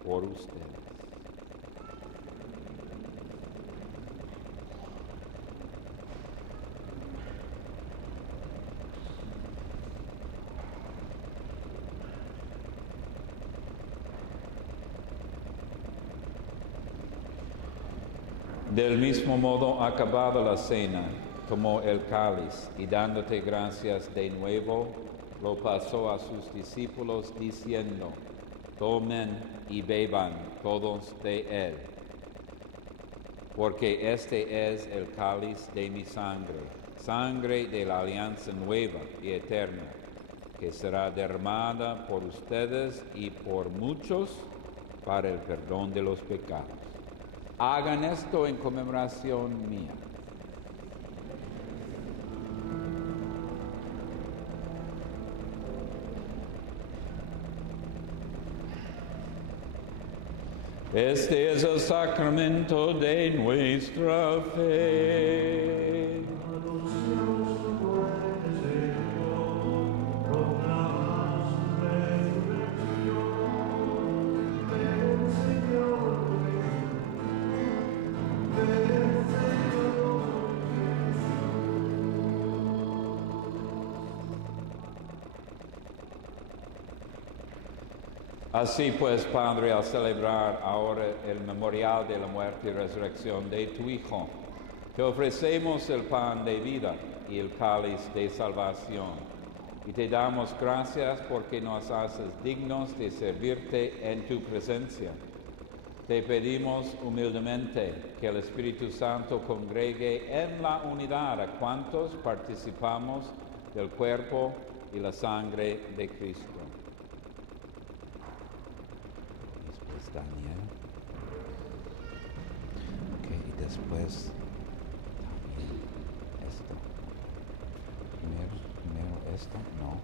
por ustedes. Del mismo modo, acabada la cena, tomó el cáliz y dándote gracias de nuevo, lo pasó a sus discípulos diciendo, tomen y beban todos de él, porque este es el cáliz de mi sangre, sangre de la alianza nueva y eterna, que será derramada por ustedes y por muchos para el perdón de los pecados. Hagan esto en conmemoración mía. Este es el sacramento de nuestra fe. Así pues, Padre, al celebrar ahora el memorial de la muerte y resurrección de tu Hijo, te ofrecemos el pan de vida y el cáliz de salvación. Y te damos gracias porque nos haces dignos de servirte en tu presencia. Te pedimos humildemente que el Espíritu Santo congregue en la unidad a cuantos participamos del cuerpo y la sangre de Cristo. Daniel. Ok, y después también esto. Primero esto, no.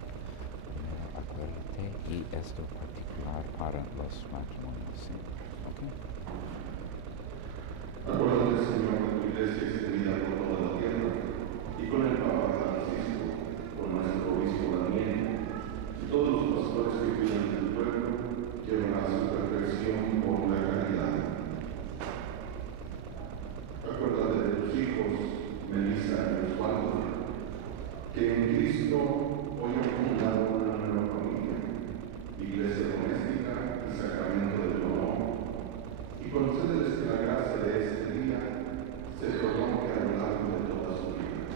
Primero acuérdate y esto particular para los matrimonios. ¿Sí? Ok. Acuérdate, Señor, con tu iglesia extendida por toda la tierra y con el Papa Francisco, con nuestro obispo Daniel y todos los pastores que cuidan del pueblo, llevan a su perfección por la caridad. Acuérdate de tus hijos, Melisa y Oswaldo, que en Cristo hoy han fundado una nueva familia, iglesia doméstica y sacramento del honor, y concédeles que la gracia de este día se prolongue a lo largo de toda su vida.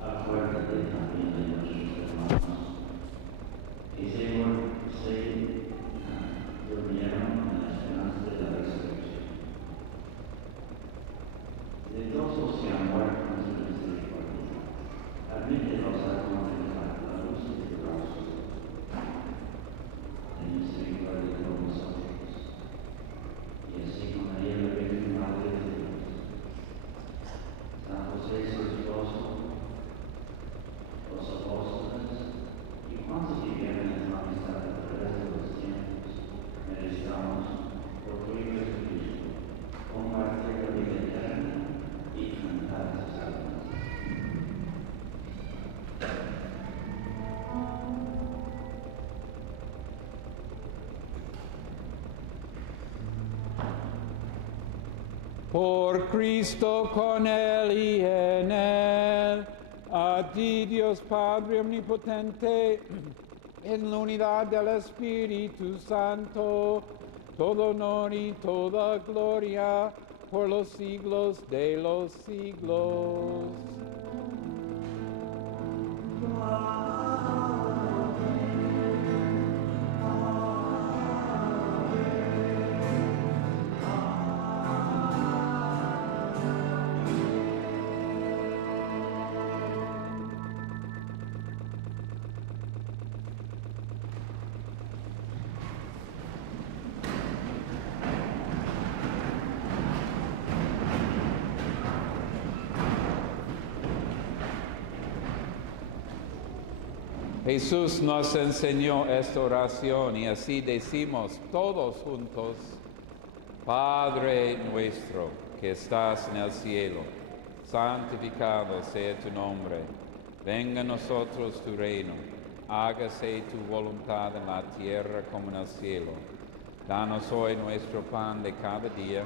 Acuérdate también de nuestros hermanos que se durmieron en la esperanza de la resurrección. De todos los que han muerto en su misericordia, admítelos a contemplar la luz de tu rostro. Ten misericordia con nosotros, y así con María, la Virgen Madre de Dios, San José, su esposo, los apóstoles y cuantos vivieron en la amistad a través de los tiempos, merezcamos por tu Hijo Jesucristo compartir la vida eterna y cantar sus alabanzas. Por Cristo, con Él y en Él, a ti, Dios Padre Omnipotente, en la unidad del Espíritu Santo, todo honor y toda gloria por los siglos de los siglos. Jesús nos enseñó esta oración y así decimos todos juntos: Padre nuestro que estás en el cielo, santificado sea tu nombre. Venga a nosotros tu reino. Hágase tu voluntad en la tierra como en el cielo. Danos hoy nuestro pan de cada día.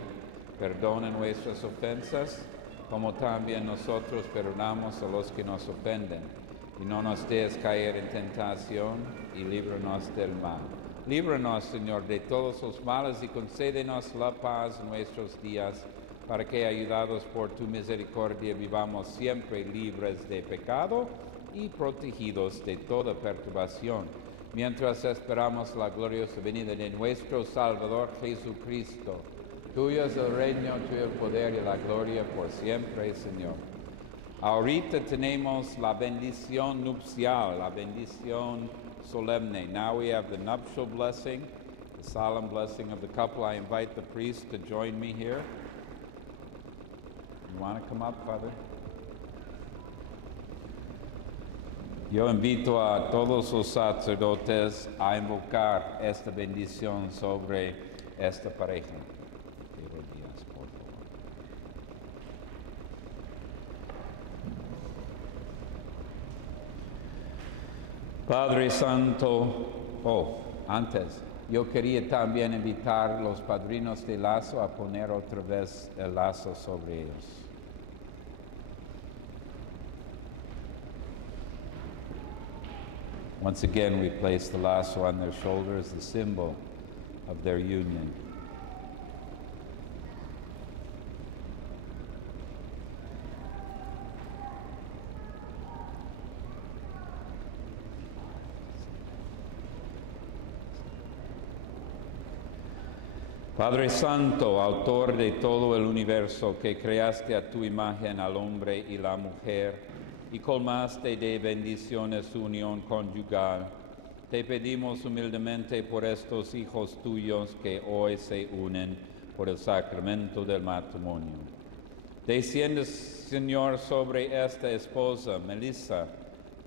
Perdona nuestras ofensas, como también nosotros perdonamos a los que nos ofenden. y no nos dejes caer en tentación, y líbranos del mal. Líbranos, Señor, de todos los males y concédenos la paz en nuestros días, para que, ayudados por tu misericordia, vivamos siempre libres de pecado y protegidos de toda perturbación, mientras esperamos la gloriosa venida de nuestro Salvador Jesucristo. Tuyo es el reino, tuyo el poder y la gloria por siempre, Señor. Ahorita tenemos la bendición nupcial, la bendición solemne. Now we have the nuptial blessing, the solemn blessing of the couple. I invite the priest to join me here. You want to come up, Father? Yo invito a todos los sacerdotes a invocar esta bendición sobre esta pareja. Te rodillas, por favor. Padre Santo, antes, yo quería también invitar a los padrinos de lazo a poner otra vez el lazo sobre ellos. Once again, we place the lasso on their shoulders, the symbol of their union. Padre Santo, autor de todo el universo, que creaste a tu imagen al hombre y la mujer, y colmaste de bendiciones su unión conyugal, te pedimos humildemente por estos hijos tuyos que hoy se unen por el sacramento del matrimonio. Desciende, Señor, sobre esta esposa, Melisa,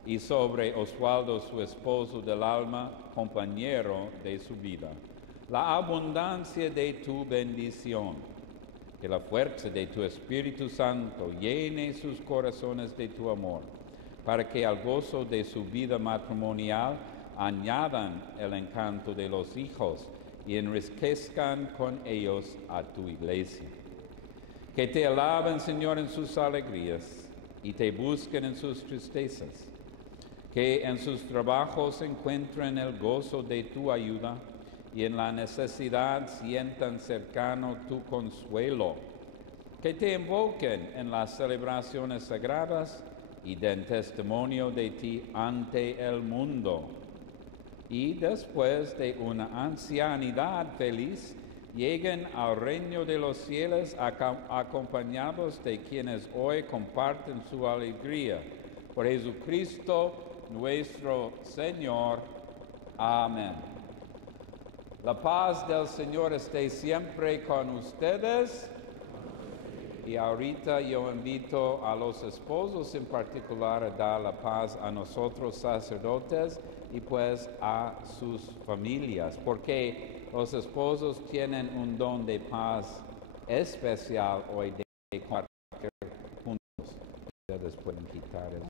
y sobre Oswaldo, su esposo del alma, compañero de su vida, la abundancia de tu bendición. Que la fuerza de tu Espíritu Santo llene sus corazones de tu amor, para que al gozo de su vida matrimonial añadan el encanto de los hijos y enriquezcan con ellos a tu iglesia. Que te alaben, Señor, en sus alegrías y te busquen en sus tristezas. Que en sus trabajos encuentren el gozo de tu ayuda y en la necesidad sientan cercano tu consuelo. Que te invoquen en las celebraciones sagradas y den testimonio de ti ante el mundo. Y después de una ancianidad feliz, lleguen al reino de los cielos acompañados de quienes hoy comparten su alegría. Por Jesucristo nuestro Señor. Amén. La paz del Señor esté siempre con ustedes. Y ahorita yo invito a los esposos en particular a dar la paz a nosotros sacerdotes y pues a sus familias, porque los esposos tienen un don de paz especial hoy de compartir juntos. Ustedes pueden quitar el...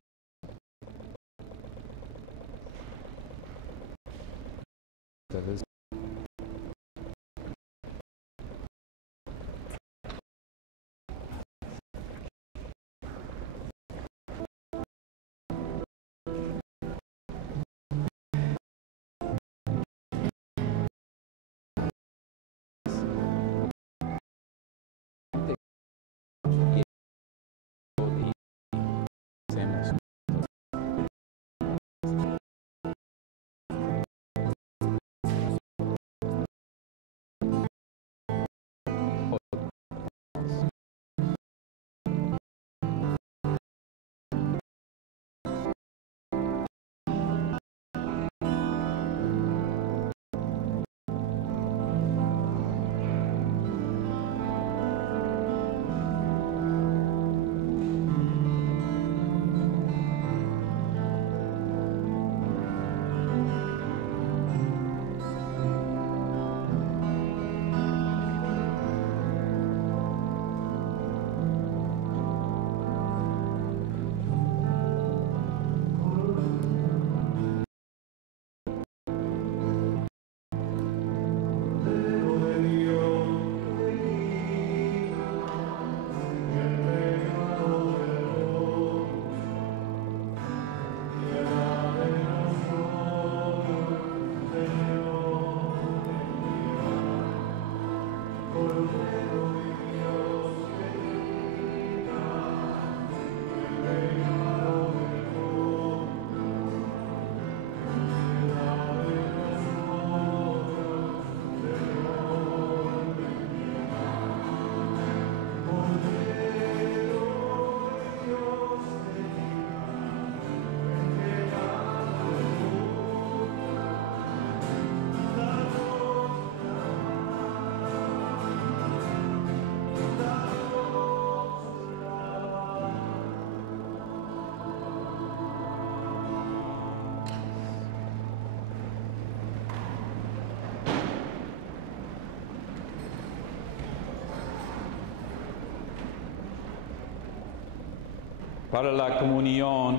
Para la comunión,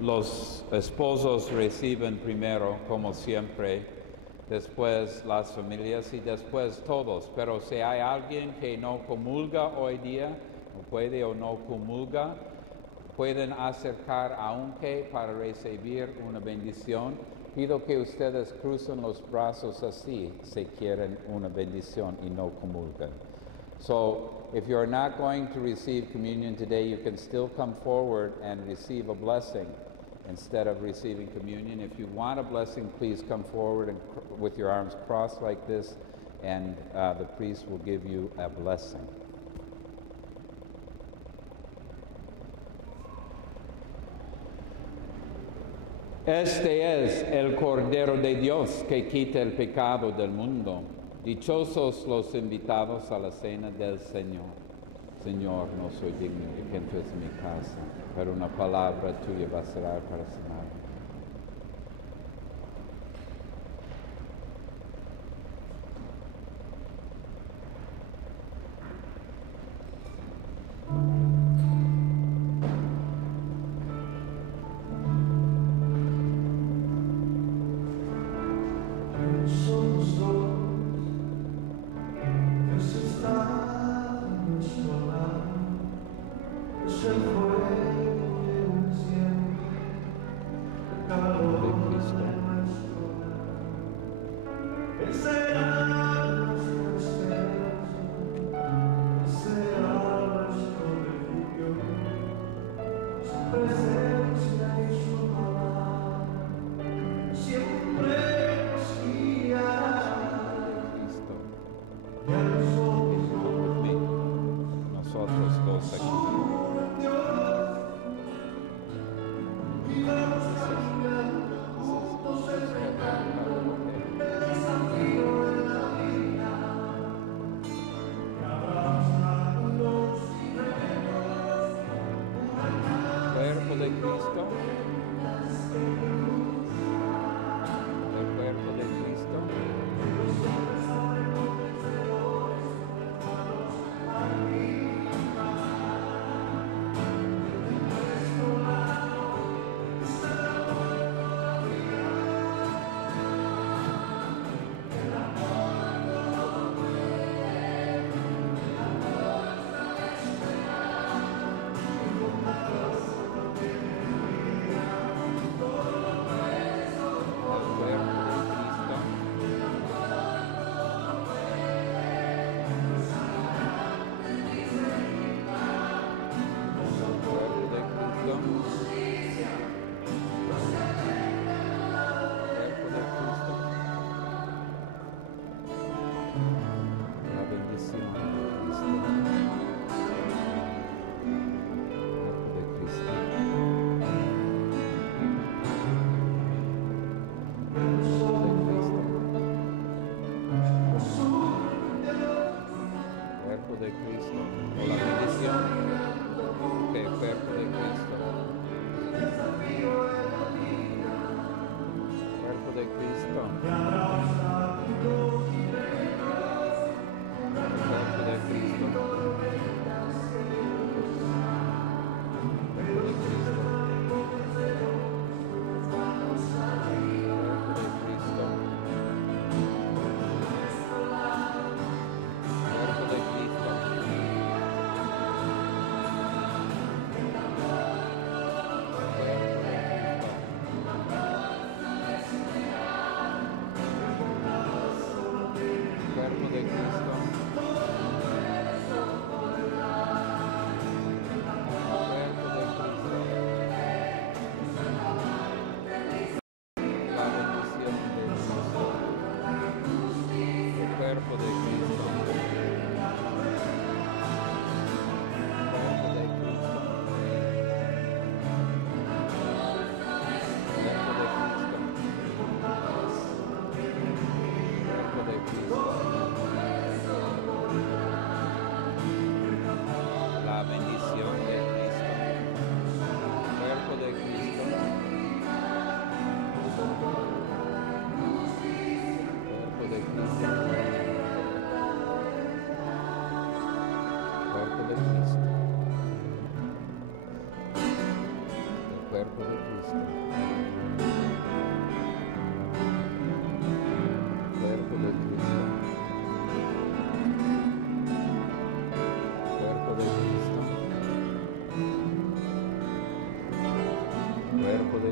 los esposos reciben primero, como siempre, después las familias y después todos. Pero si hay alguien que no comulga hoy día, no puede o no comulga, pueden acercar aunque para recibir una bendición. Pido que ustedes crucen los brazos así si quieren una bendición y no comulgan. So, if you're not going to receive communion today, you can still come forward and receive a blessing instead of receiving communion. If you want a blessing, please come forward and with your arms crossed like this, and the priest will give you a blessing. Este es el Cordero de Dios que quita el pecado del mundo. Dichosos los invitados a la cena del Señor. Señor, no soy digno de que entres en mi casa, pero una palabra tuya bastará para sanar.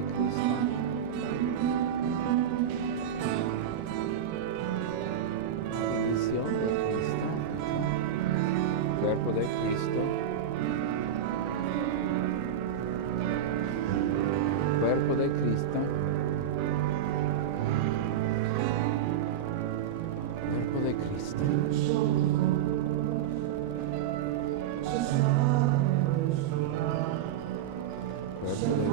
Cristo. Cuerpo de Cristo. Cuerpo de Cristo. Cuerpo de Cristo. Bendición de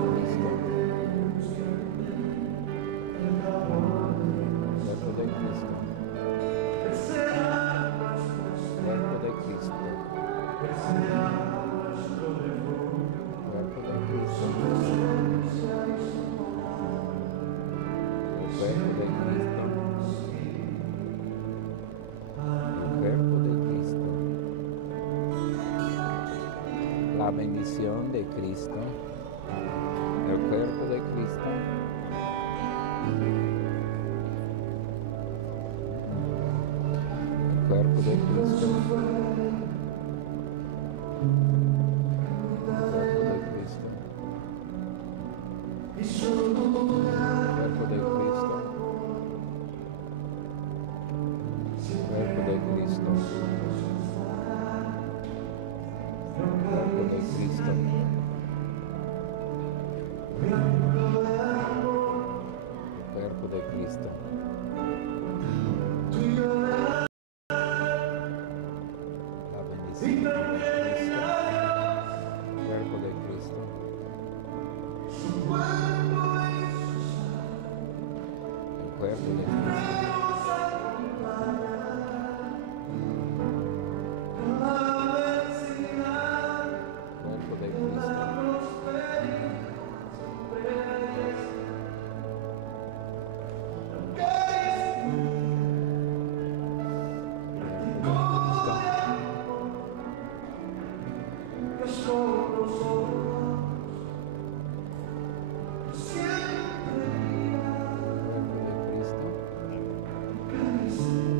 Cristo. Cuerpo de Cristo. Cuerpo de Cristo. Cuerpo de Cristo. Cuerpo de Cristo. Cuerpo de Cristo. Cuerpo de Cristo. Cuerpo de Cristo. Cuerpo de Cristo. Cuerpo de Cristo. La bendición de Cristo. El cuerpo de Cristo.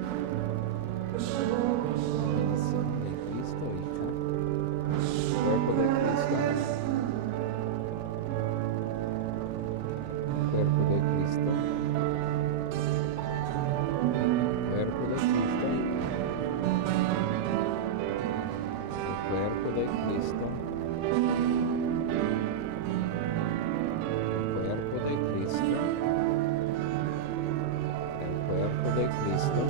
El cuerpo de Cristo. El cuerpo de Cristo. El cuerpo de Cristo. El cuerpo de Cristo. El cuerpo de Cristo. Cuerpo de Cristo. La bendición de Cristo. Cuerpo de Cristo. El cuerpo de Cristo. Cuerpo de Cristo.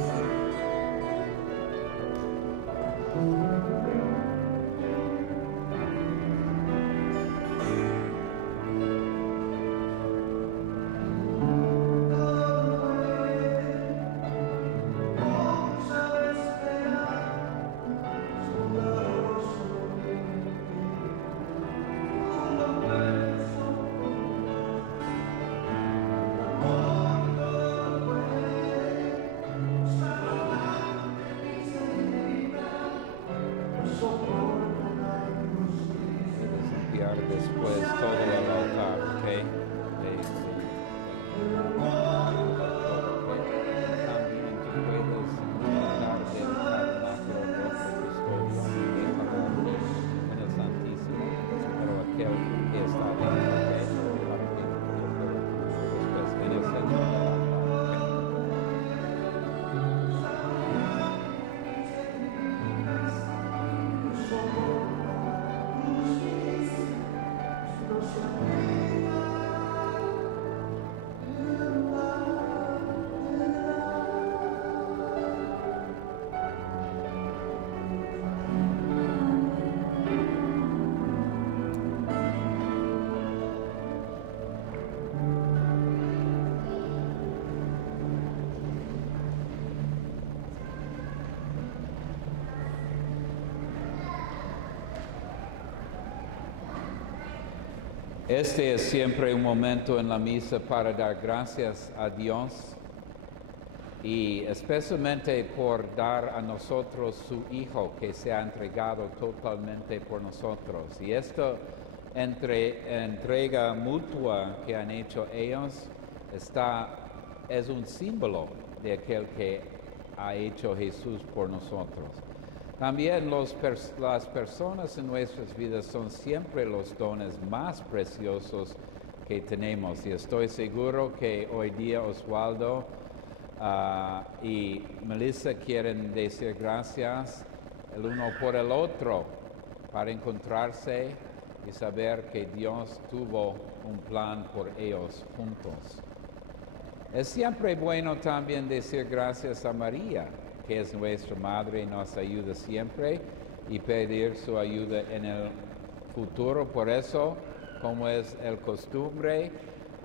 Después todo el altar, ¿ok? También tú puedes dar del tabernáculo rojo custodio en el Santísimo, pero aquel que está dentro, ¿ok? Para que después en el centro del altar, Este es siempre un momento en la misa para dar gracias a Dios y especialmente por dar a nosotros su Hijo que se ha entregado totalmente por nosotros. Y esta entrega mutua que han hecho ellos es un símbolo de aquel que ha hecho Jesús por nosotros. También las personas en nuestras vidas son siempre los dones más preciosos que tenemos. Y estoy seguro que hoy día Oswaldo y Melissa quieren decir gracias el uno por el otro para encontrarse y saber que Dios tuvo un plan por ellos juntos. Es siempre bueno también decir gracias a María, que es nuestra madre y nos ayuda siempre, y pedir su ayuda en el futuro. Por eso, como es el costumbre,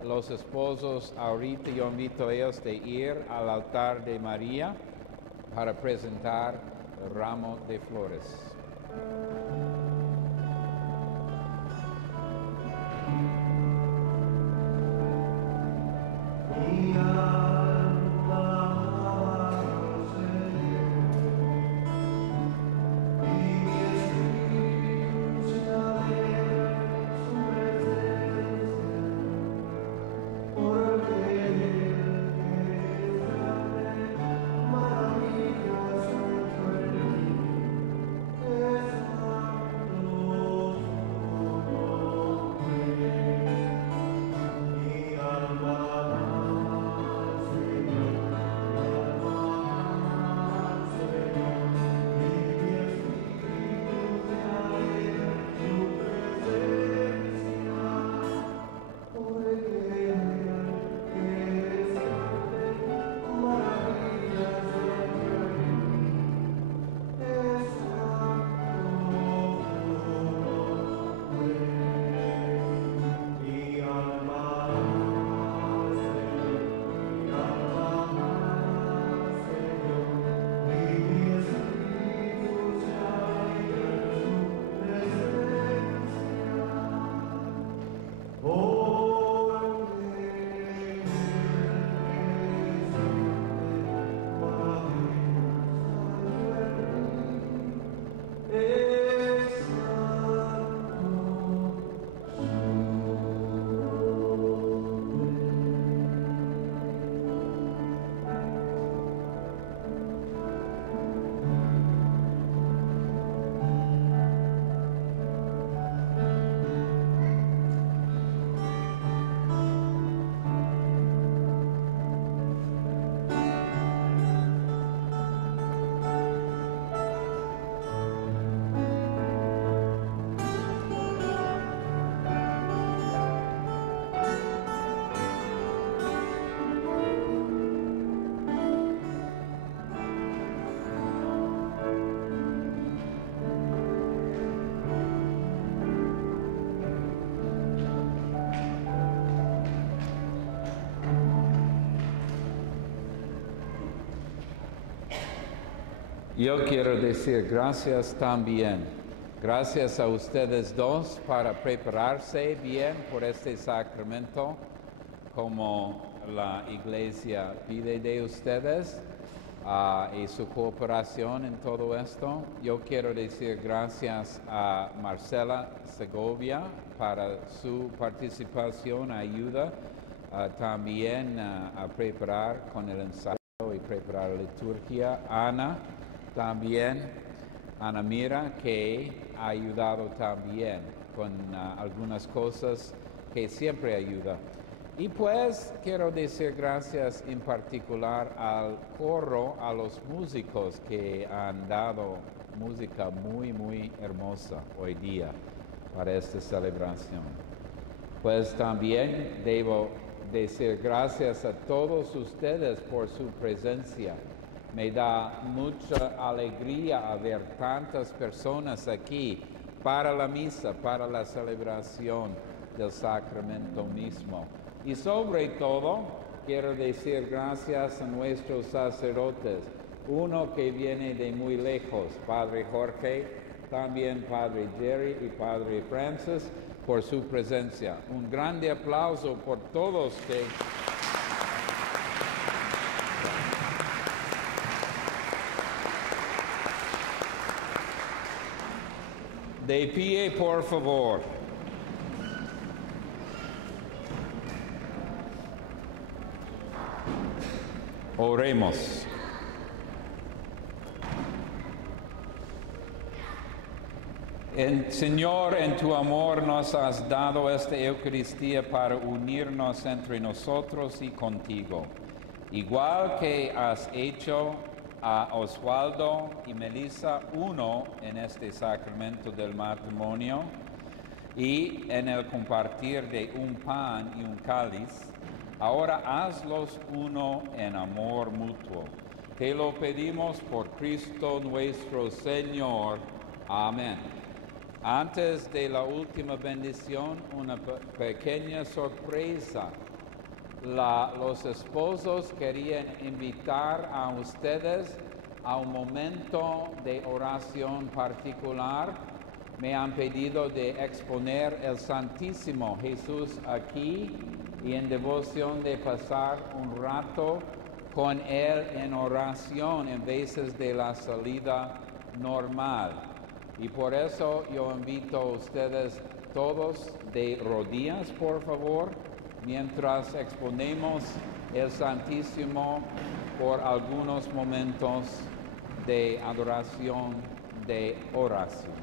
los esposos, ahorita yo invito a ellos de ir al altar de María para presentar el ramo de flores. Yo quiero decir gracias también. Gracias a ustedes dos para prepararse bien por este sacramento, como la Iglesia pide de ustedes, y su cooperación en todo esto. Yo quiero decir gracias a Marcela Segovia para su participación, ayuda también a preparar con el ensayo y preparar la liturgia. Ana también, Ana Mira, que ha ayudado también con algunas cosas que siempre ayuda. Y pues quiero decir gracias en particular al coro, a los músicos que han dado música muy, muy hermosa hoy día para esta celebración. Pues también debo decir gracias a todos ustedes por su presencia. Me da mucha alegría ver tantas personas aquí para la misa, para la celebración del sacramento mismo. Y sobre todo, quiero decir gracias a nuestros sacerdotes, uno que viene de muy lejos, Padre Jorge, también Padre Jerry y Padre Francis, por su presencia. Un grande aplauso por todos que De pie, por favor. Oremos. Señor, en tu amor nos has dado esta Eucaristía para unirnos entre nosotros y contigo. Igual que has hecho a Oswaldo y Melisa uno en este sacramento del matrimonio y en el compartir de un pan y un cáliz, ahora hazlos uno en amor mutuo. Te lo pedimos por Cristo nuestro Señor. Amén. Antes de la última bendición, una pequeña sorpresa. Los esposos querían invitar a ustedes a un momento de oración particular. Me han pedido de exponer el Santísimo Jesús aquí y en devoción de pasar un rato con Él en oración en vez de la salida normal. Y por eso yo invito a ustedes todos de rodillas, por favor, mientras exponemos el Santísimo por algunos momentos de adoración, de oración.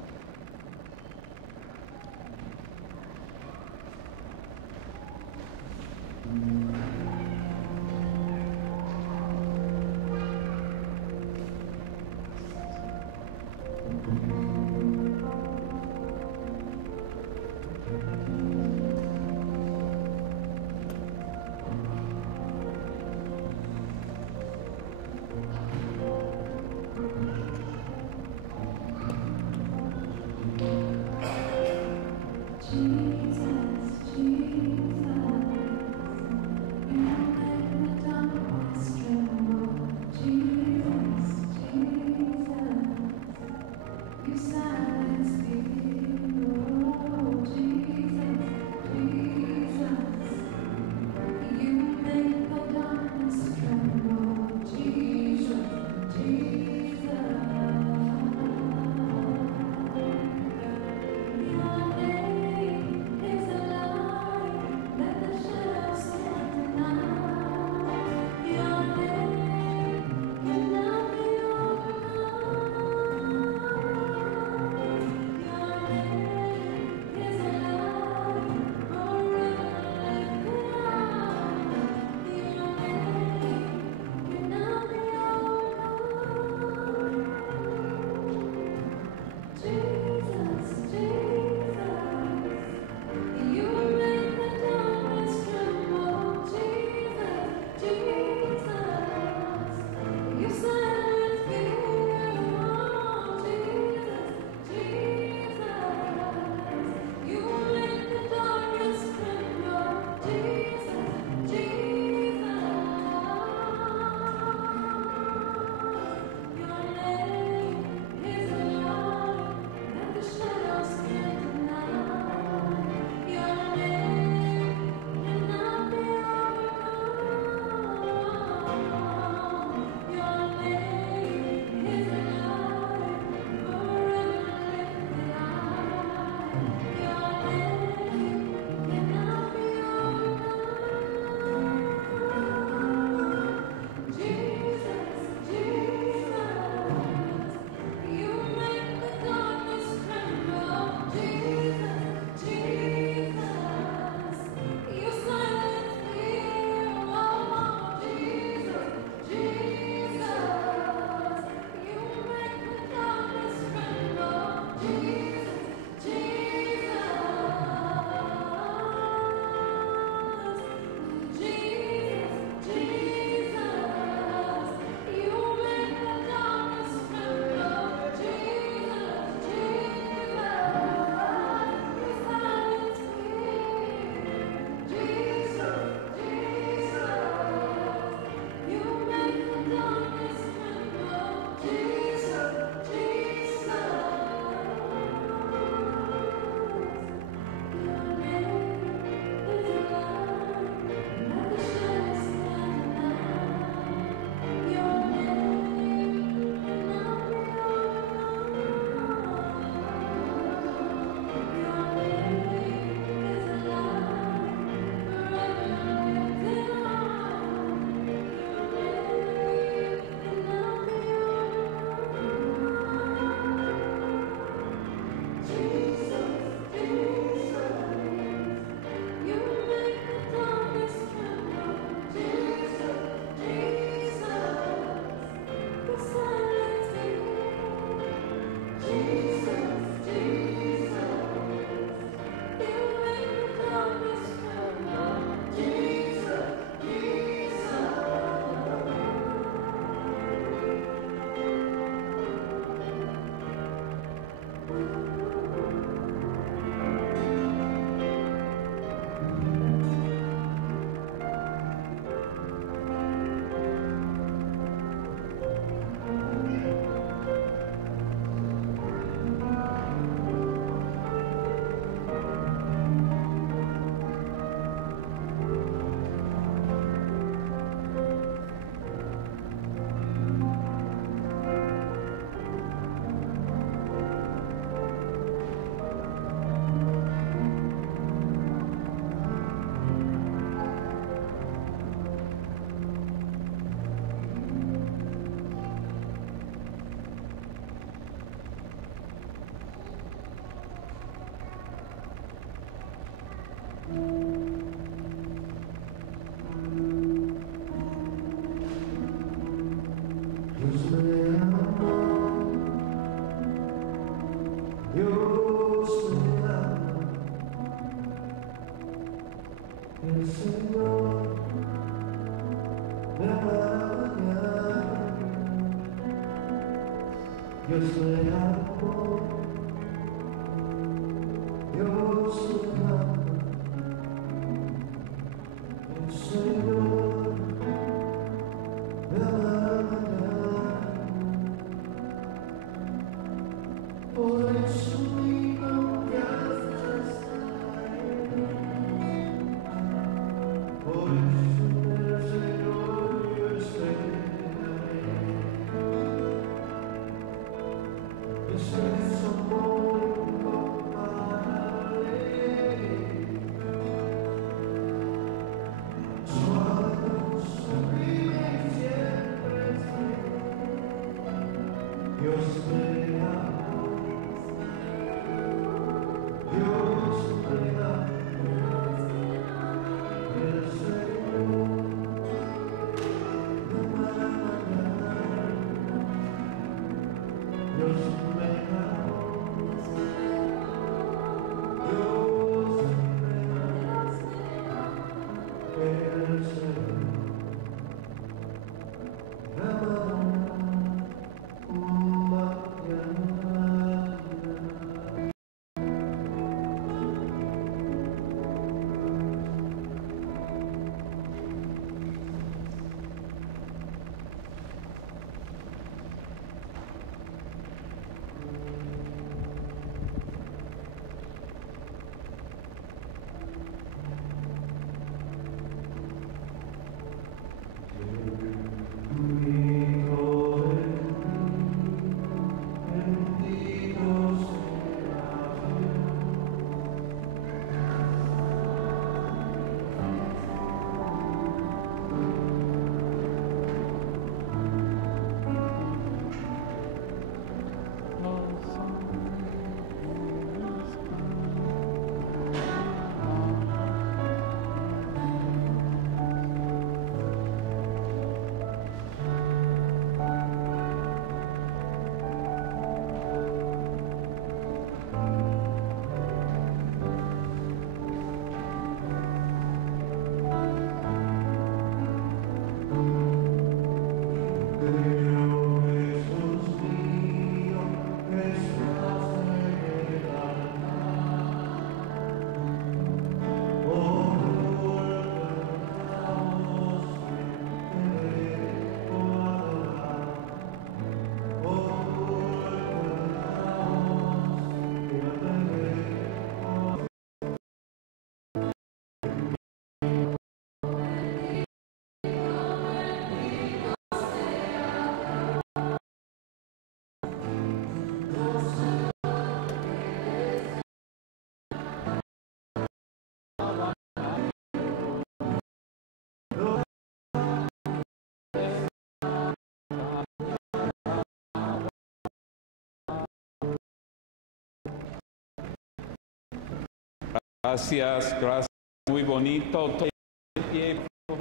Gracias, gracias. Muy bonito. Todo el pie, por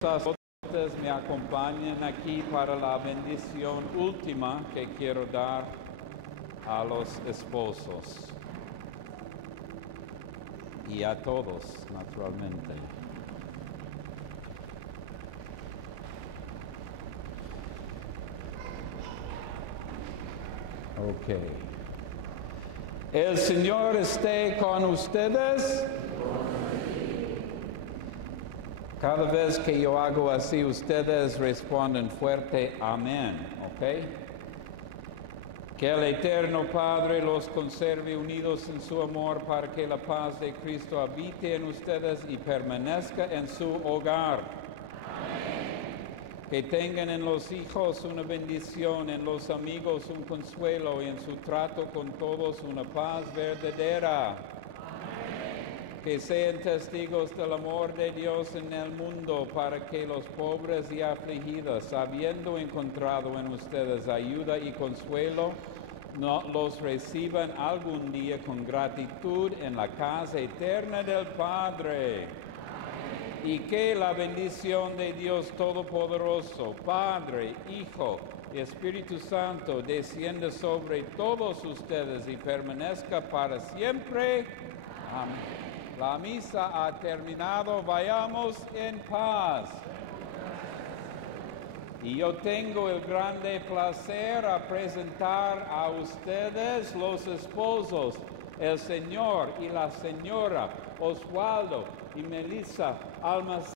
favor. Ustedes me acompañan aquí para la bendición última que quiero dar a los esposos. Y a todos, naturalmente. Ok. El Señor esté con ustedes. Cada vez que yo hago así, ustedes responden fuerte, amén, ¿ok? Que el Eterno Padre los conserve unidos en su amor para que la paz de Cristo habite en ustedes y permanezca en su hogar. Amén. Que tengan en los hijos una bendición, en los amigos un consuelo y en su trato con todos una paz verdadera. Que sean testigos del amor de Dios en el mundo para que los pobres y afligidos, habiendo encontrado en ustedes ayuda y consuelo, los reciban algún día con gratitud en la casa eterna del Padre. Amén. Y que la bendición de Dios Todopoderoso, Padre, Hijo y Espíritu Santo descienda sobre todos ustedes y permanezca para siempre. Amén. La misa ha terminado, vayamos en paz. Y yo tengo el grande placer a presentar a ustedes los esposos, el señor y la señora Oswaldo y Melisa Almacén.